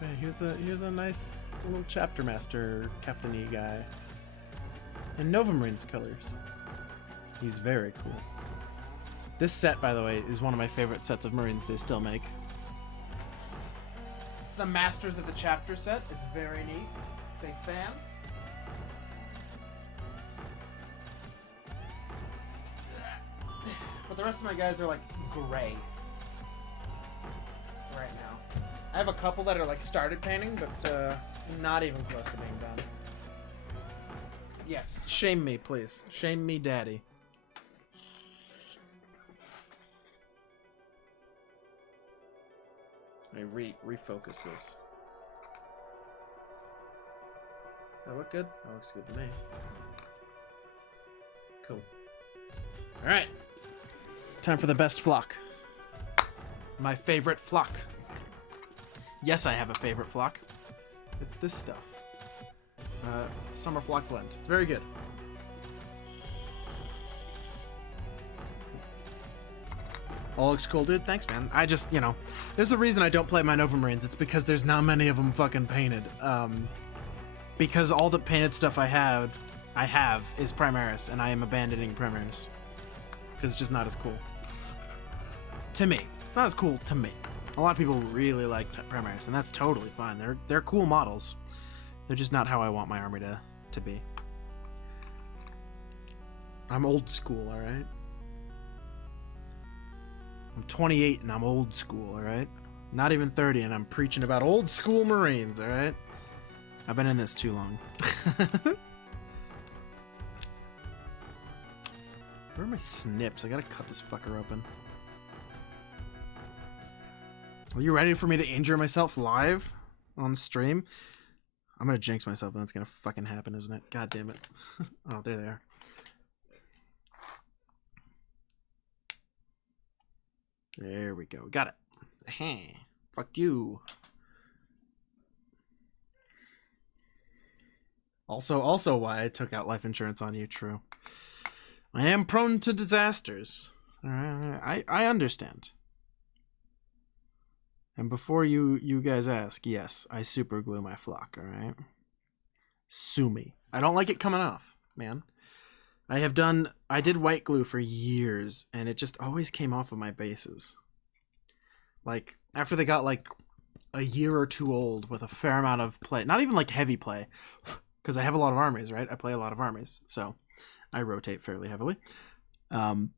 But here's a nice little chapter master captain-y guy. In Nova Marines colors. He's very cool. This set, by the way, is one of my favorite sets of Marines they still make. It's the Masters of the Chapter set. It's very neat. Big fan. But the rest of my guys are like gray right now. I have a couple that are like started painting, but not even close to being done. Yes, shame me, please. Shame me, daddy. Let me refocus this. Does that look good? That looks good to me. Cool. Alright. Time for the best flock. My favorite flock. Yes, I have a favorite flock. It's this stuff. Summer Flock Blend. It's very good. All looks cool, dude. Thanks, man. I just, you know, there's a reason I don't play my Nova Marines. It's because there's not many of them fucking painted. Because all the painted stuff I have is Primaris, and I am abandoning Primaris. Because it's just not as cool. To me. Not as cool to me. A lot of people really like Primaris, and that's totally fine. They're cool models. They're just not how I want my army to be. I'm old school, alright? I'm 28 and I'm old school, alright? Not even 30 and I'm preaching about old school Marines, alright? I've been in this too long. Where are my snips? I gotta cut this fucker open. Are you ready for me to injure myself live on stream? I'm gonna jinx myself and that's gonna fucking happen, isn't it? God damn it. Oh, there they are. There we go. Got it. Fuck you. Also why I took out life insurance on you, true. I am prone to disasters. I understand. And before you guys ask, yes, I super glue my flock, alright? Sue me. I don't like it coming off, man. I did white glue for years, and it just always came off of my bases. Like, after they got, like, a year or two old with a fair amount of play. Not even, like, heavy play. Because I have a lot of armies, right? I play a lot of armies, so I rotate fairly heavily. But,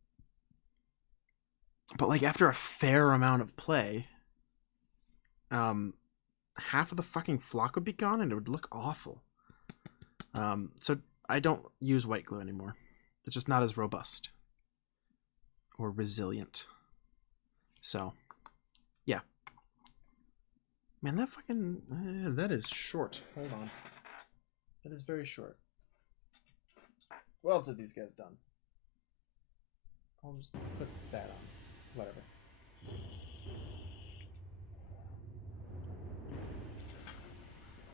like, after a fair amount of play, half of the fucking flock would be gone, and it would look awful. So I don't use white glue anymore. It's just not as robust or resilient. So, yeah. Man, that fucking... that is short. Hold on. That is very short. What else have these guys done? I'll just put that on. Whatever.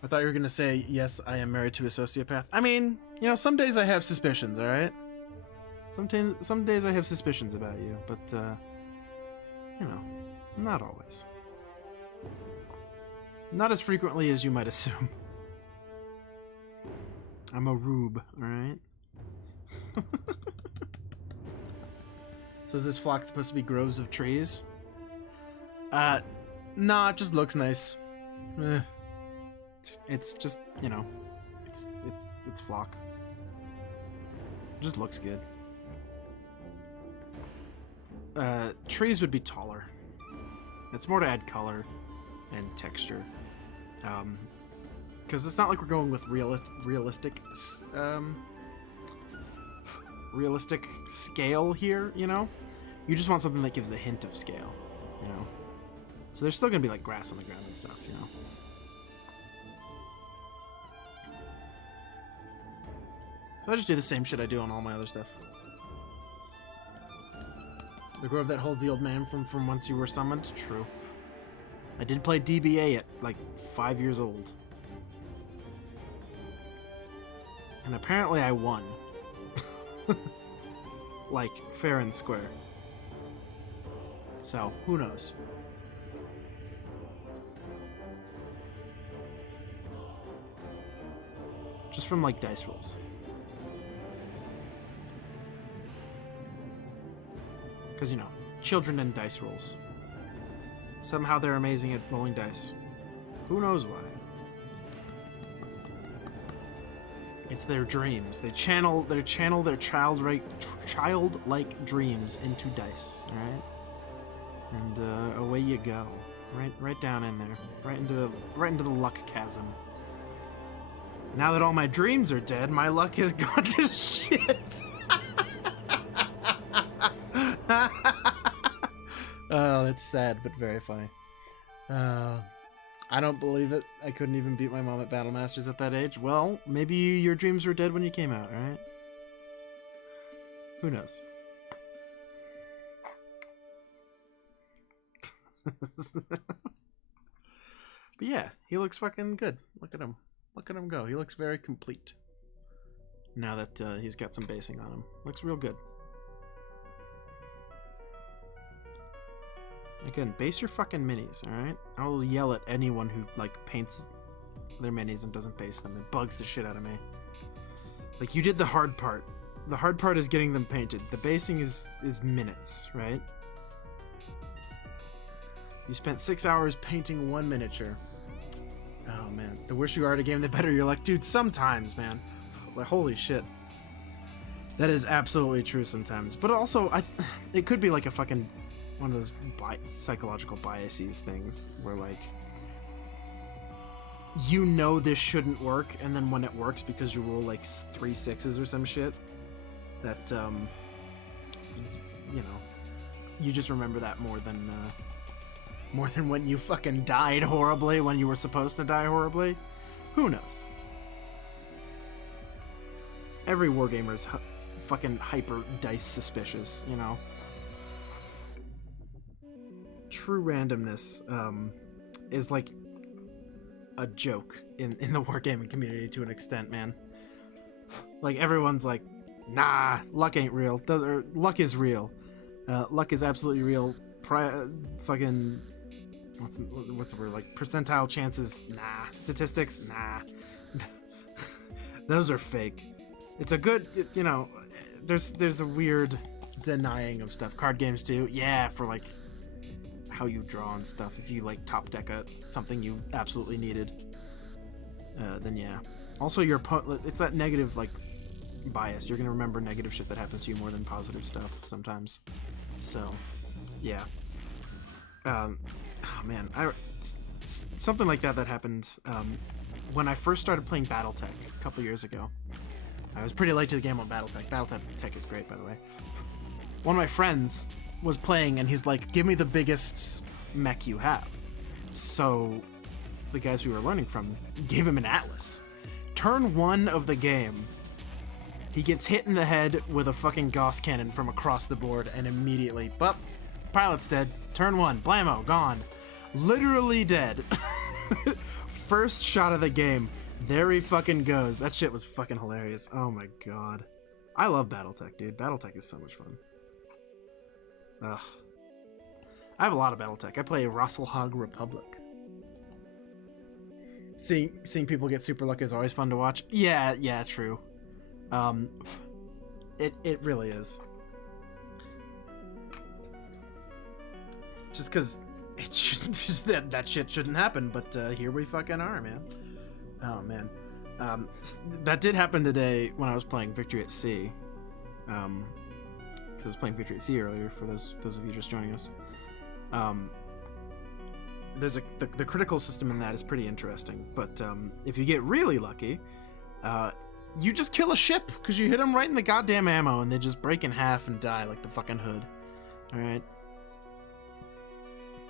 I thought you were gonna say, yes, I am married to a sociopath. I mean, you know, some days I have suspicions, alright? Some days I have suspicions about you, but, you know, not always. Not as frequently as you might assume. I'm a rube, alright? So is this flock supposed to be groves of trees? Nah, it just looks nice. It's just, you know, it's flock. It just looks good. Trees would be taller. It's more to add color and texture. Because it's not like we're going with realistic scale here, you know? You just want something that gives the hint of scale, you know? So there's still gonna be like grass on the ground and stuff, you know? So I just do the same shit I do on all my other stuff. The grove that holds the old man from whence you were summoned? True. I did play DBA at like 5 years old. And apparently I won. Like, fair and square. So, who knows? Just from like dice rolls. Because, you know, children and dice rolls. Somehow they're amazing at rolling dice. Who knows why? It's their dreams. They channel their childlike dreams into dice, alright? And away you go. Right down in there. Right into the luck chasm. Now that all my dreams are dead, my luck has gone to shit. Oh, that's sad, but very funny. I don't believe it. I couldn't even beat my mom at Battle Masters at that age. Well, maybe your dreams were dead when you came out, right? Who knows? But yeah, he looks fucking good. Look at him. Look at him go. He looks very complete. Now that he's got some basing on him. Looks real good. Again, base your fucking minis, alright? I will yell at anyone who, like, paints their minis and doesn't base them. It bugs the shit out of me. Like, you did the hard part. The hard part is getting them painted. The basing is minutes, right? You spent 6 hours painting one miniature. Oh, man. The worse you are at a game, the better you're like, dude, sometimes, man. Like, holy shit. That is absolutely true sometimes. But also, it could be like a fucking... one of those psychological biases things where, like, you know this shouldn't work, and then when it works because you roll like 3 6s or some shit, that you know, you just remember that more than when you fucking died horribly when you were supposed to die horribly. Who knows? Every wargamer's fucking hyper dice suspicious, you know. True randomness is like a joke in the wargaming community to an extent, man. Like, everyone's like, nah, luck ain't real. Luck is real. Luck is absolutely real. Fucking what's the word? Like, percentile chances? Nah. Statistics? Nah. Those are fake. It's a good, you know, there's a weird denying of stuff. Card games too. Yeah, for like how you draw and stuff. If you like top deck something you absolutely needed, then yeah. Also, your it's that negative like bias. You're gonna remember negative shit that happens to you more than positive stuff sometimes. So, yeah. Oh man, something like that happened when I first started playing BattleTech a couple years ago. I was pretty late to the game on BattleTech. BattleTech is great, by the way. One of my friends was playing, and he's like, give me the biggest mech you have. So the guys we were learning from gave him an Atlas. Turn 1 of the game, He gets hit in the head with a fucking Gauss cannon from across the board, and immediately, bup, pilot's dead. Turn 1, blammo, gone. Literally dead. First shot of the game. There he fucking goes. That shit was fucking hilarious. Oh my god. I love Battletech, dude. Battletech is so much fun. Ugh. I have a lot of Battletech. I play Rosselhog Republic. Seeing people get super lucky is always fun to watch. Yeah, true. It really is. Just because it shouldn't, that shit shouldn't happen, but here we fucking are, man. Oh man, that did happen today when I was playing Victory at Sea. Because I was playing Victory at Sea earlier. For those of you just joining us, there's the critical system in that is pretty interesting. But if you get really lucky, you just kill a ship because you hit them right in the goddamn ammo, and they just break in half and die like the fucking Hood. All right.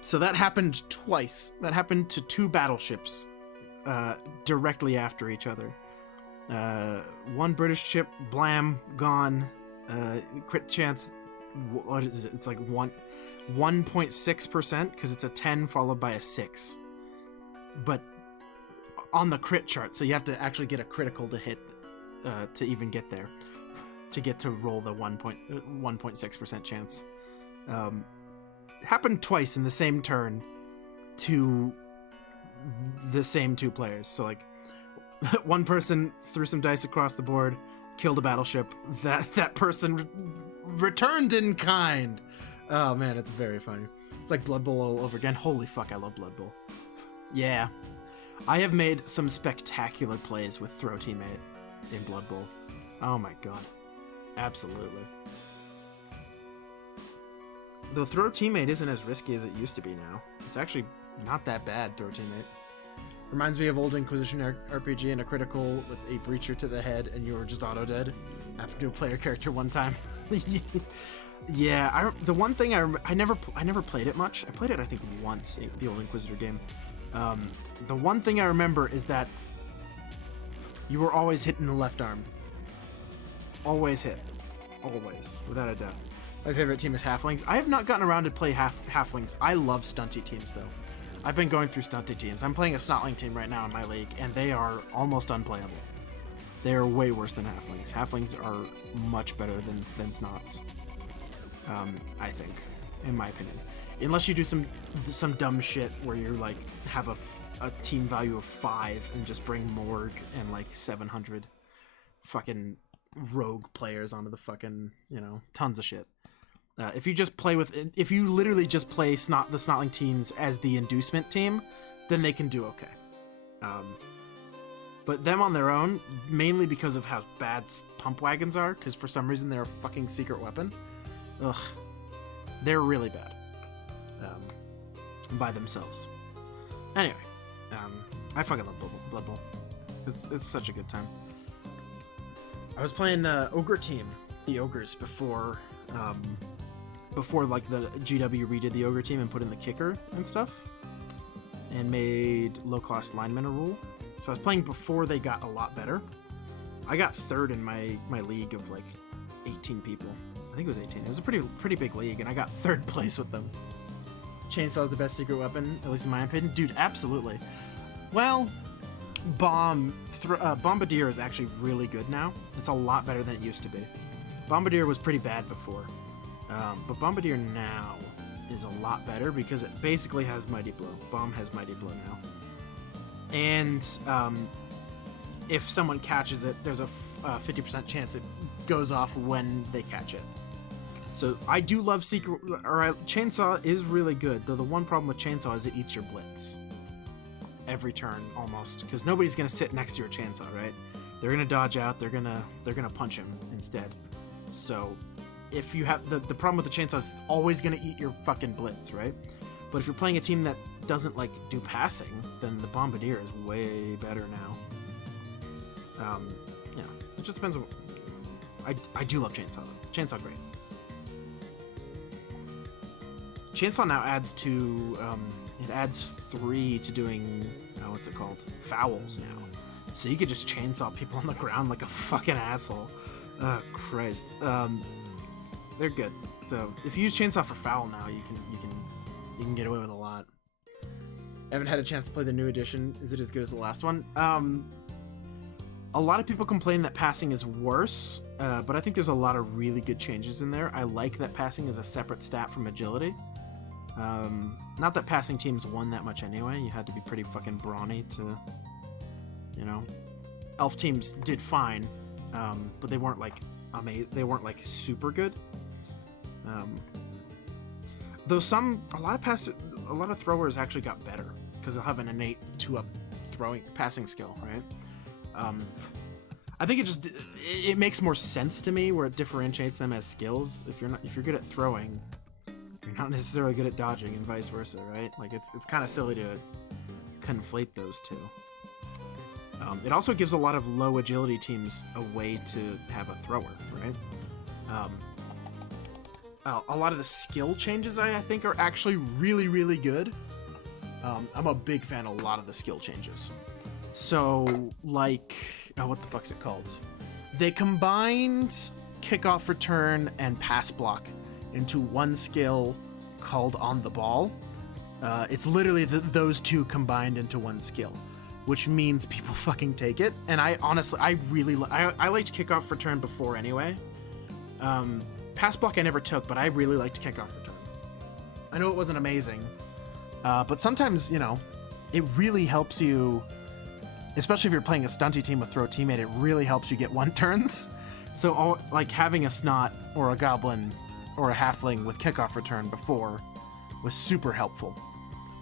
So that happened twice. That happened to 2 battleships directly after each other. One British ship, blam, gone. Crit chance, what is it? It's like 1.6% because it's a 10 followed by a 6. But on the crit chart, so you have to actually get a critical to hit to even get there, to get to roll the 1.6% chance. Happened twice in the same turn to the same 2 players. So like one person threw some dice across the board, killed a battleship. That person returned in kind. Oh man, it's very funny. It's like Blood Bowl all over again. Holy fuck, I love Blood Bowl. Yeah, I have made some spectacular plays with Throw Teammate in Blood Bowl. Oh my god, absolutely. The Throw Teammate isn't as risky as it used to be now. It's actually not that bad, Throw Teammate. Reminds me of old Inquisition RPG and a critical with a breacher to the head and you were just auto-dead. Happened to a player character one time. Yeah, the one thing I never played it much. I played it I think once, the old Inquisitor game. The one thing I remember is that you were always hitting the left arm. Always hit. Always, without a doubt. My favorite team is Halflings. I have not gotten around to play Halflings. I love stunty teams, though. I've been going through stunty teams. I'm playing a Snotling team right now in my league, and they are almost unplayable. They are way worse than Halflings. Halflings are much better than Snots. I think, in my opinion. Unless you do some dumb shit where you're like, have a team value of 5 and just bring Morg and like 700 fucking rogue players onto the fucking, tons of shit. If you literally just play the Snotling teams as the inducement team, then they can do okay. But them on their own, mainly because of how bad pump wagons are, because for some reason they're a fucking secret weapon. Ugh, they're really bad. By themselves. Anyway, I fucking love Blood Bowl. It's such a good time. I was playing the Ogre team, the Ogres, before like the GW redid the Ogre team and put in the kicker and stuff, and made low-cost linemen a rule. So I was playing before they got a lot better. I got 3rd in my league of like 18 people. I think it was 18. It was a pretty big league, and I got 3rd place with them. Chainsaw is the best secret weapon, at least in my opinion. Dude, absolutely. Well, Bombardier is actually really good now. It's a lot better than it used to be. Bombardier was pretty bad before. But Bombardier now is a lot better because it basically has Mighty Blow. Bomb has Mighty Blow now. And if someone catches it, there's a 50% chance it goes off when they catch it. So I do love Chainsaw is really good, though the one problem with Chainsaw is it eats your blitz. Every turn, almost. Because nobody's going to sit next to your Chainsaw, right? They're going to dodge out, they're gonna punch him instead. So if you have the problem with the Chainsaw is it's always going to eat your fucking blitz, right? But if you're playing a team that doesn't like do passing, then the Bombardier is way better now. It just depends on. I do love Chainsaw though. Chainsaw great. Chainsaw now adds it adds 3 to doing what's it called? Fouls now. So you could just chainsaw people on the ground like a fucking asshole. Oh Christ. They're good. So if you use chainsaw for foul now, you can get away with a lot. I haven't had a chance to play the new edition. Is it as good as the last one? A lot of people complain that passing is worse, but I think there's a lot of really good changes in there. I like that passing is a separate stat from agility. Not that passing teams won that much anyway. You had to be pretty fucking brawny to, you know. Elf teams did fine, but they weren't like they weren't like super good. Though a lot of throwers actually got better because they'll have an innate 2-up passing skill, right? I think it makes more sense to me where it differentiates them as skills. If you're good at throwing, you're not necessarily good at dodging, and vice versa, right? Like it's kind of silly to conflate those two. It also gives a lot of low agility teams a way to have a thrower, right? A lot of the skill changes I think are actually really, really good. I'm a big fan of a lot of the skill changes. So, like, what the fuck's it called? They combined kickoff return and pass block into one skill called on the ball. It's literally those two combined into one skill, which means people fucking take it. And I honestly, I liked kickoff return before anyway. Pass block I never took, but I really liked kickoff return. I know it wasn't amazing, but sometimes, you know, it really helps you, especially if you're playing a stunty team with throw teammate, it really helps you get one turns. So like having a snot or a goblin or a halfling with kickoff return before was super helpful.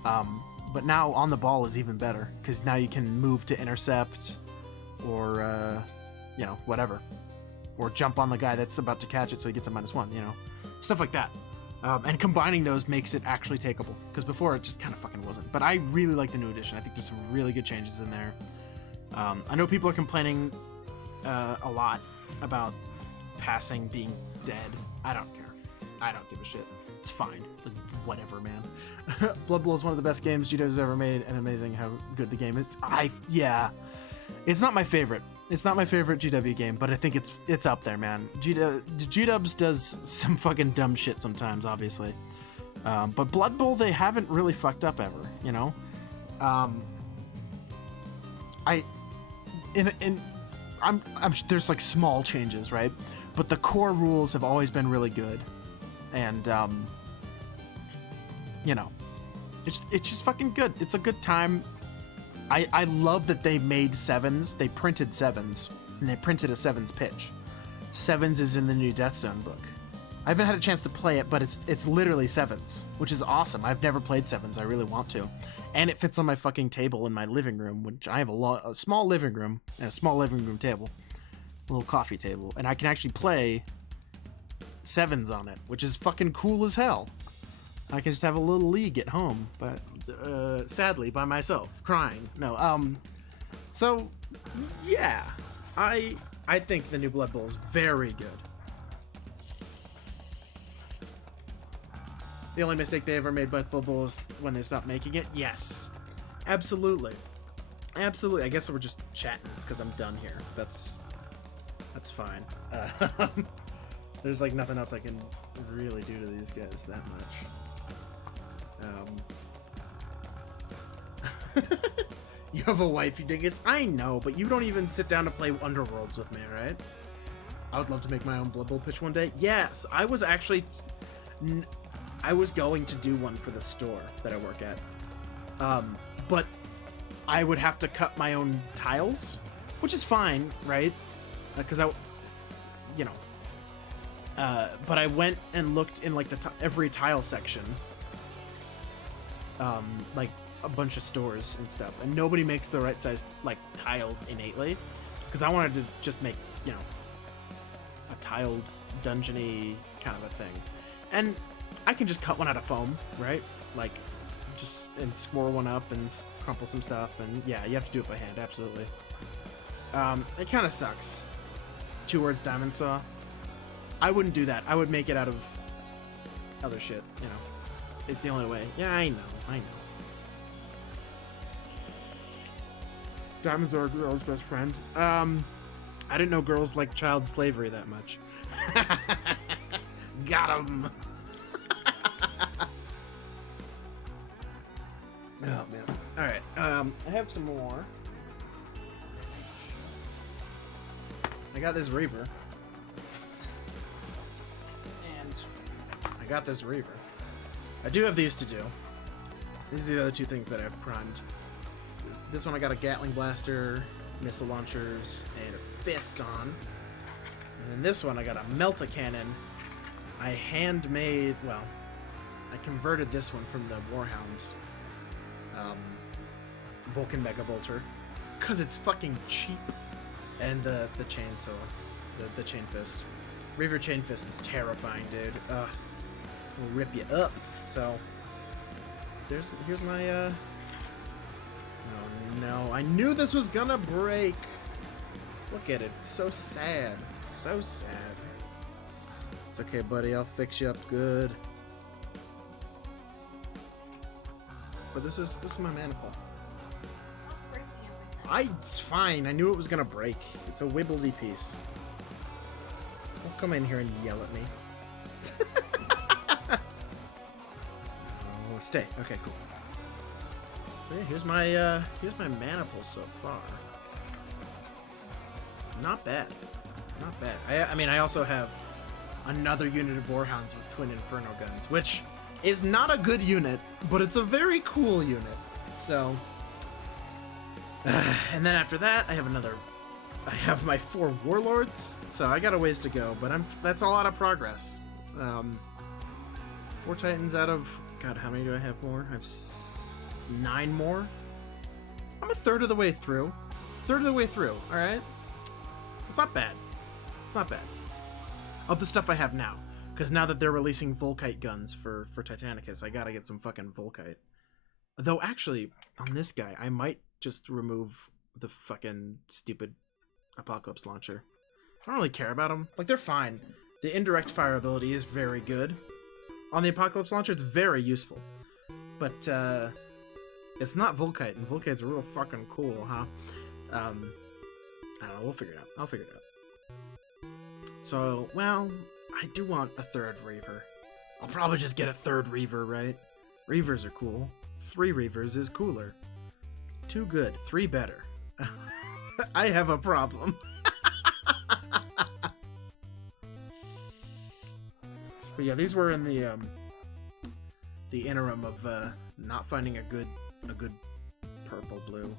But now on the ball is even better because now you can move to intercept or, you know, whatever. Or jump on the guy that's about to catch it so he gets a -1, you know? Stuff like that. And combining those makes it actually takeable because before it just kind of fucking wasn't. But I really like the new edition. I think there's some really good changes in there. I know people are complaining a lot about passing being dead. I don't care. I don't give a shit. It's fine. Like, whatever, man. Blood Bowl is one of the best games GW's ever made, and amazing how good the game is. Yeah. It's not my favorite. It's not my favorite GW game, but I think it's up there, man. GW's does some fucking dumb shit sometimes, obviously. But Blood Bowl, they haven't really fucked up ever, you know? There's like small changes, right? But the core rules have always been really good. And, you know, it's just fucking good. It's a good time. I love that they made sevens. They printed sevens, and they printed a sevens pitch. Sevens is in the new Death Zone book. I haven't had a chance to play it, but it's literally sevens, which is awesome. I've never played sevens. I really want to. And it fits on my fucking table in my living room, which I have a small living room and a small living room table, a little coffee table, and I can actually play sevens on it, which is fucking cool as hell. I can just have a little league at home, but sadly by myself, crying. No, so yeah, I think the new Blood Bowl is very good. The only mistake they ever made by Blood Bowl is when they stopped making it. Yes, absolutely. I guess we're just chatting because I'm done here. That's fine. There's like nothing else I can really do to these guys that much. You have a wife, you dingus. I know, but you don't even sit down to play Underworlds with me, right? I would love to make my own Blood Bowl pitch one day. Yes, I was going to do one for the store that I work at. But I would have to cut my own tiles, which is fine, right? Because you know. But I went and looked in like every tile section, like a bunch of stores and stuff, and nobody makes the right size like tiles innately, because I wanted to just make, you know, a tiled dungeony kind of a thing, and I can just cut one out of foam, right? Like and score one up and crumple some stuff, and yeah, you have to do it by hand, absolutely. It kind of sucks. 2 words diamond saw. I wouldn't do that. I would make it out of other shit, you know. It's the only way. Yeah, I know. Diamonds are a girl's best friend. I I didn't know girls liked child slavery that much. Got him. Oh man. All right. I have some more. I got this Reaver. And I got this Reaver. I do have these to do. These are the other two things that I've primed. This one I got a Gatling blaster, missile launchers, and a fist on. And then this one I got a melta cannon. I handmade, well, I converted this one from the Warhound Vulcan Mega Bolter because it's fucking cheap. And the chainsaw, the chain fist. Reaver chain fist is terrifying, dude. Will rip you up. So here's my oh no, I knew this was gonna break. Look at it, it's so sad. So sad. It's okay, buddy, I'll fix you up good. But this is my maniple. It's fine. I knew it was gonna break. It's a wibbly piece. Don't come in here and yell at me. Oh, stay. Okay, cool. So yeah, here's my maniple so far. Not bad. Not bad. I mean, I also have another unit of Warhounds with twin Inferno guns, which is not a good unit, but it's a very cool unit. So. And then after that, I have my 4 warlords, so I got a ways to go, but that's a lot of progress. 4 titans out of, God, how many do I have more? I have 9 more. I'm a third of the way through. All right. It's not bad. It's not bad. Of the stuff I have now, because now that they're releasing Volkite guns for Titanicus, I gotta get some fucking Volkite. Though actually, on this guy, I might just remove the fucking stupid Apocalypse launcher. I don't really care about them. Like, they're fine. The indirect fire ability is very good. On the Apocalypse launcher, it's very useful. But, it's not Volkite, and Volkite's real fucking cool, huh? I don't know, we'll figure it out. I'll figure it out. So, well, I do want a third Reaver. I'll probably just get a third Reaver, right? Reavers are cool. 3 Reavers is cooler. 2 good, 3 better. I have a problem. But yeah, these were in the interim of not finding a good purple blue.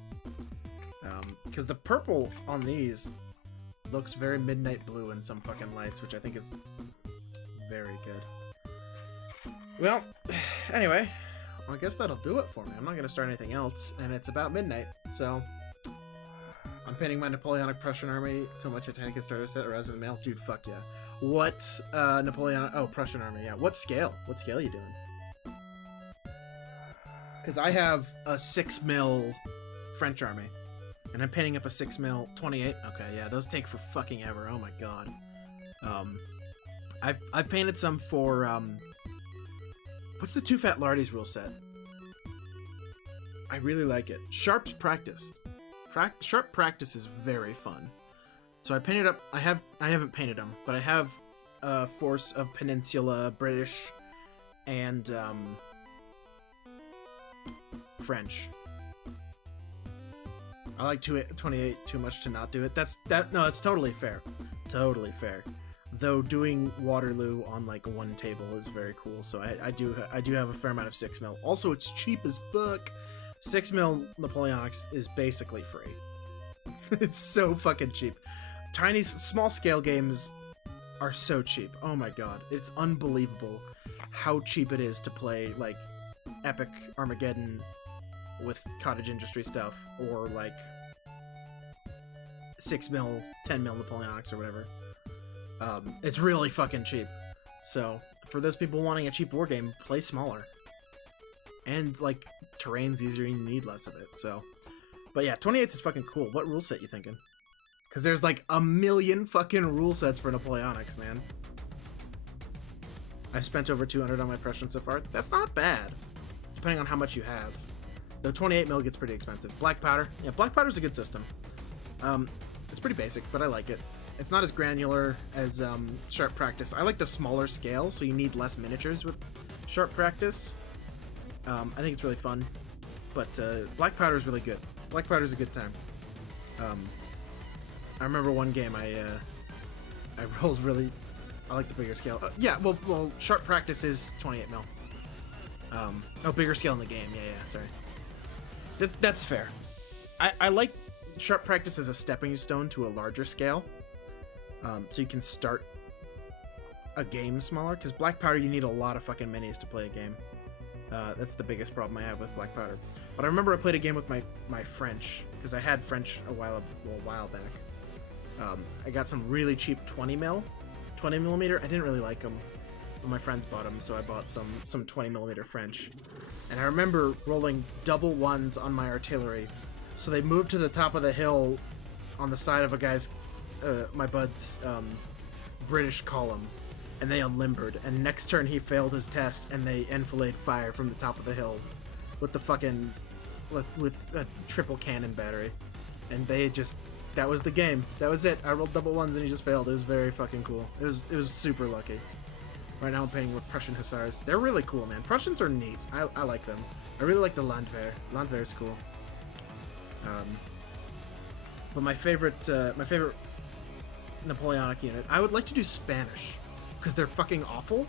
Because the purple on these looks very midnight blue in some fucking lights, which I think is very good. Well, anyway. I guess that'll do it for me. I'm not going to start anything else, and it's about midnight, so I'm painting my Napoleonic Prussian army till my Titanicus starter set arrives in the mail. Dude, fuck yeah. What, Prussian army, yeah. What scale? What scale are you doing? Because I have a 6mm French army, and I'm painting up a 6mm 28. Okay, yeah, those take for fucking ever. Oh my god. I've painted some for, what's the Too Fat Lardies rule set? I really like it. Sharp's practice. Sharp practice is very fun. So I painted up. I haven't painted them, but I have a force of Peninsula, British, and French. I like 28 too much to not do it. No, it's totally fair. Totally fair. Though doing Waterloo on like one table is very cool, so I do have a fair amount of 6mm. Also, it's cheap as fuck. 6mm Napoleonics is basically free. It's so fucking cheap. Small scale games are so cheap. Oh my god, it's unbelievable how cheap it is to play like Epic Armageddon with cottage industry stuff, or like 6mm, 10mm Napoleonics or whatever. It's really fucking cheap. So, for those people wanting a cheap war game, play smaller. And, like, terrain's easier and you need less of it, so. But yeah, 28 is fucking cool. What rule set you thinking? Because there's, like, a million fucking rule sets for Napoleonics, man. I've spent over 200 on my Prussian so far. That's not bad, depending on how much you have. Though 28mm gets pretty expensive. Black powder. Yeah, black powder's a good system. It's pretty basic, but I like it. It's not as granular as Sharp Practice. I like the smaller scale, so you need less miniatures with Sharp Practice. I think it's really fun, but Black Powder is really good. Black Powder is a good time. I remember one game I rolled really. I like the bigger scale. Yeah, well, Sharp Practice is 28 mil. Oh, bigger scale in the game. Yeah, sorry. That's fair. I like Sharp Practice as a stepping stone to a larger scale. So you can start a game smaller, because Black Powder, you need a lot of fucking minis to play a game. That's the biggest problem I have with Black Powder. But I remember I played a game with my French, because I had French a while back. I got some really cheap 20 millimeter. I didn't really like them, but my friends bought them, so I bought some 20 millimeter French. And I remember rolling double ones on my artillery, so they moved to the top of the hill on the side of a guy's, my bud's, British column, and they unlimbered, and next turn he failed his test, and they enfilade fire from the top of the hill with the fucking, with a triple cannon battery, and they just, that was the game. That was it. I rolled double ones and he just failed. It was very fucking cool. It was super lucky. Right now I'm playing with Prussian Hussars. They're really cool, man. Prussians are neat. I like them. I really like the Landwehr. Landwehr is cool. But my favorite Napoleonic unit, I would like to do Spanish, because they're fucking awful,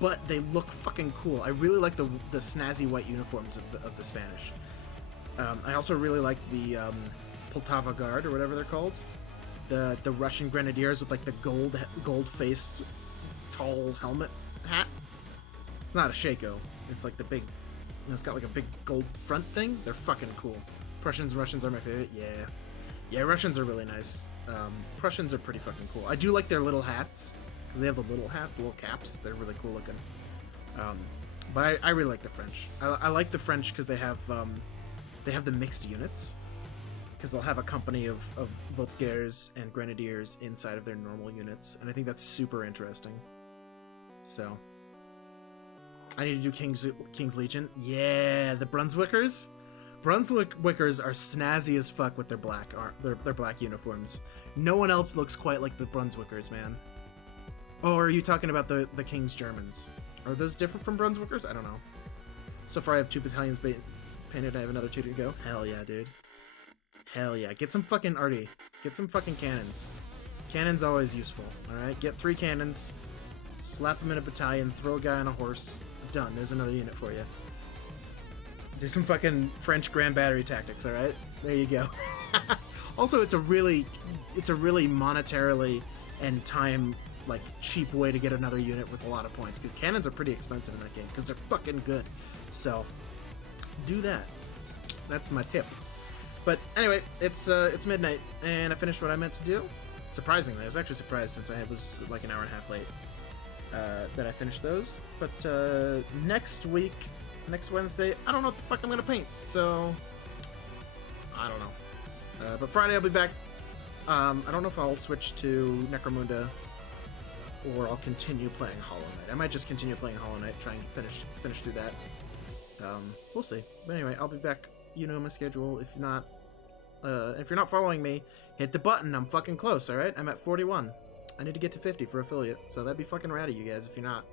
but they look fucking cool. I really like the snazzy white uniforms of the Spanish. I also really like the Poltava Guard, or whatever they're called. The Russian Grenadiers with like the gold-faced tall helmet hat. It's not a Shako. It's like the big, it's got like a big gold front thing. They're fucking cool. Russians are my favorite. Yeah, Russians are really nice. Prussians are pretty fucking cool. I do like their little hats, because they have the little caps. They're really cool looking. But I really like the French. I like the French because they have the mixed units, because they'll have a company of Voltigeurs and Grenadiers inside of their normal units, and I think that's super interesting. So I need to do King's Legion. Yeah, the Brunswickers. Brunswickers are snazzy as fuck with their black uniforms. No one else looks quite like the Brunswickers, man. Oh, are you talking about the King's Germans? Are those different from Brunswickers? I don't know. So far I have 2 battalions painted. I have another 2 to go. Hell yeah, dude. Hell yeah. Get some fucking arty. Get some fucking cannons. Cannons always useful, alright? Get 3 cannons, slap them in a battalion, throw a guy on a horse. Done. There's another unit for you. Do some fucking French Grand Battery tactics, alright? There you go. Also, it's a really monetarily and time, like, cheap way to get another unit with a lot of points, because cannons are pretty expensive in that game, because they're fucking good. So, do that. That's my tip. But anyway, it's midnight, and I finished what I meant to do. Surprisingly, I was actually surprised, since I was like an hour and a half late, that I finished those. But next Wednesday, I don't know what the fuck I'm gonna paint, so I don't know. But Friday I'll be back. I don't know if I'll switch to Necromunda, or I'll continue playing Hollow Knight. I might just continue playing Hollow Knight, try and finish through that. We'll see. But anyway, I'll be back. You know my schedule. If you're not following me, hit the button. I'm fucking close, alright? I'm at 41. I need to get to 50 for affiliate, so that'd be fucking rad of you guys if you're not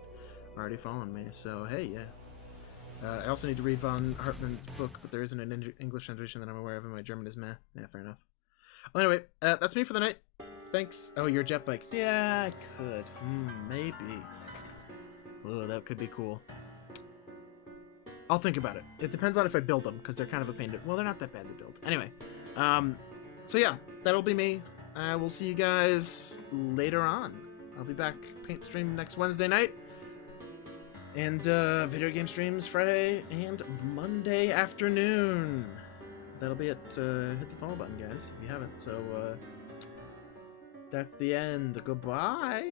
already following me. So, hey, yeah. I also need to read Von Hartmann's book, but there isn't an English translation that I'm aware of, and my German is meh. Yeah, fair enough. Well, anyway, that's me for the night. Thanks. Oh, your jet bikes. Yeah, I could. Maybe. Oh, that could be cool. I'll think about it. It depends on if I build them, because they're kind of a pain to... Well, they're not that bad to build. Anyway. So yeah, that'll be me. We'll see you guys later on. I'll be back paint stream next Wednesday night. And video game streams Friday and Monday afternoon. That'll be it. Hit the follow button, guys, if you haven't. So that's the end. Goodbye.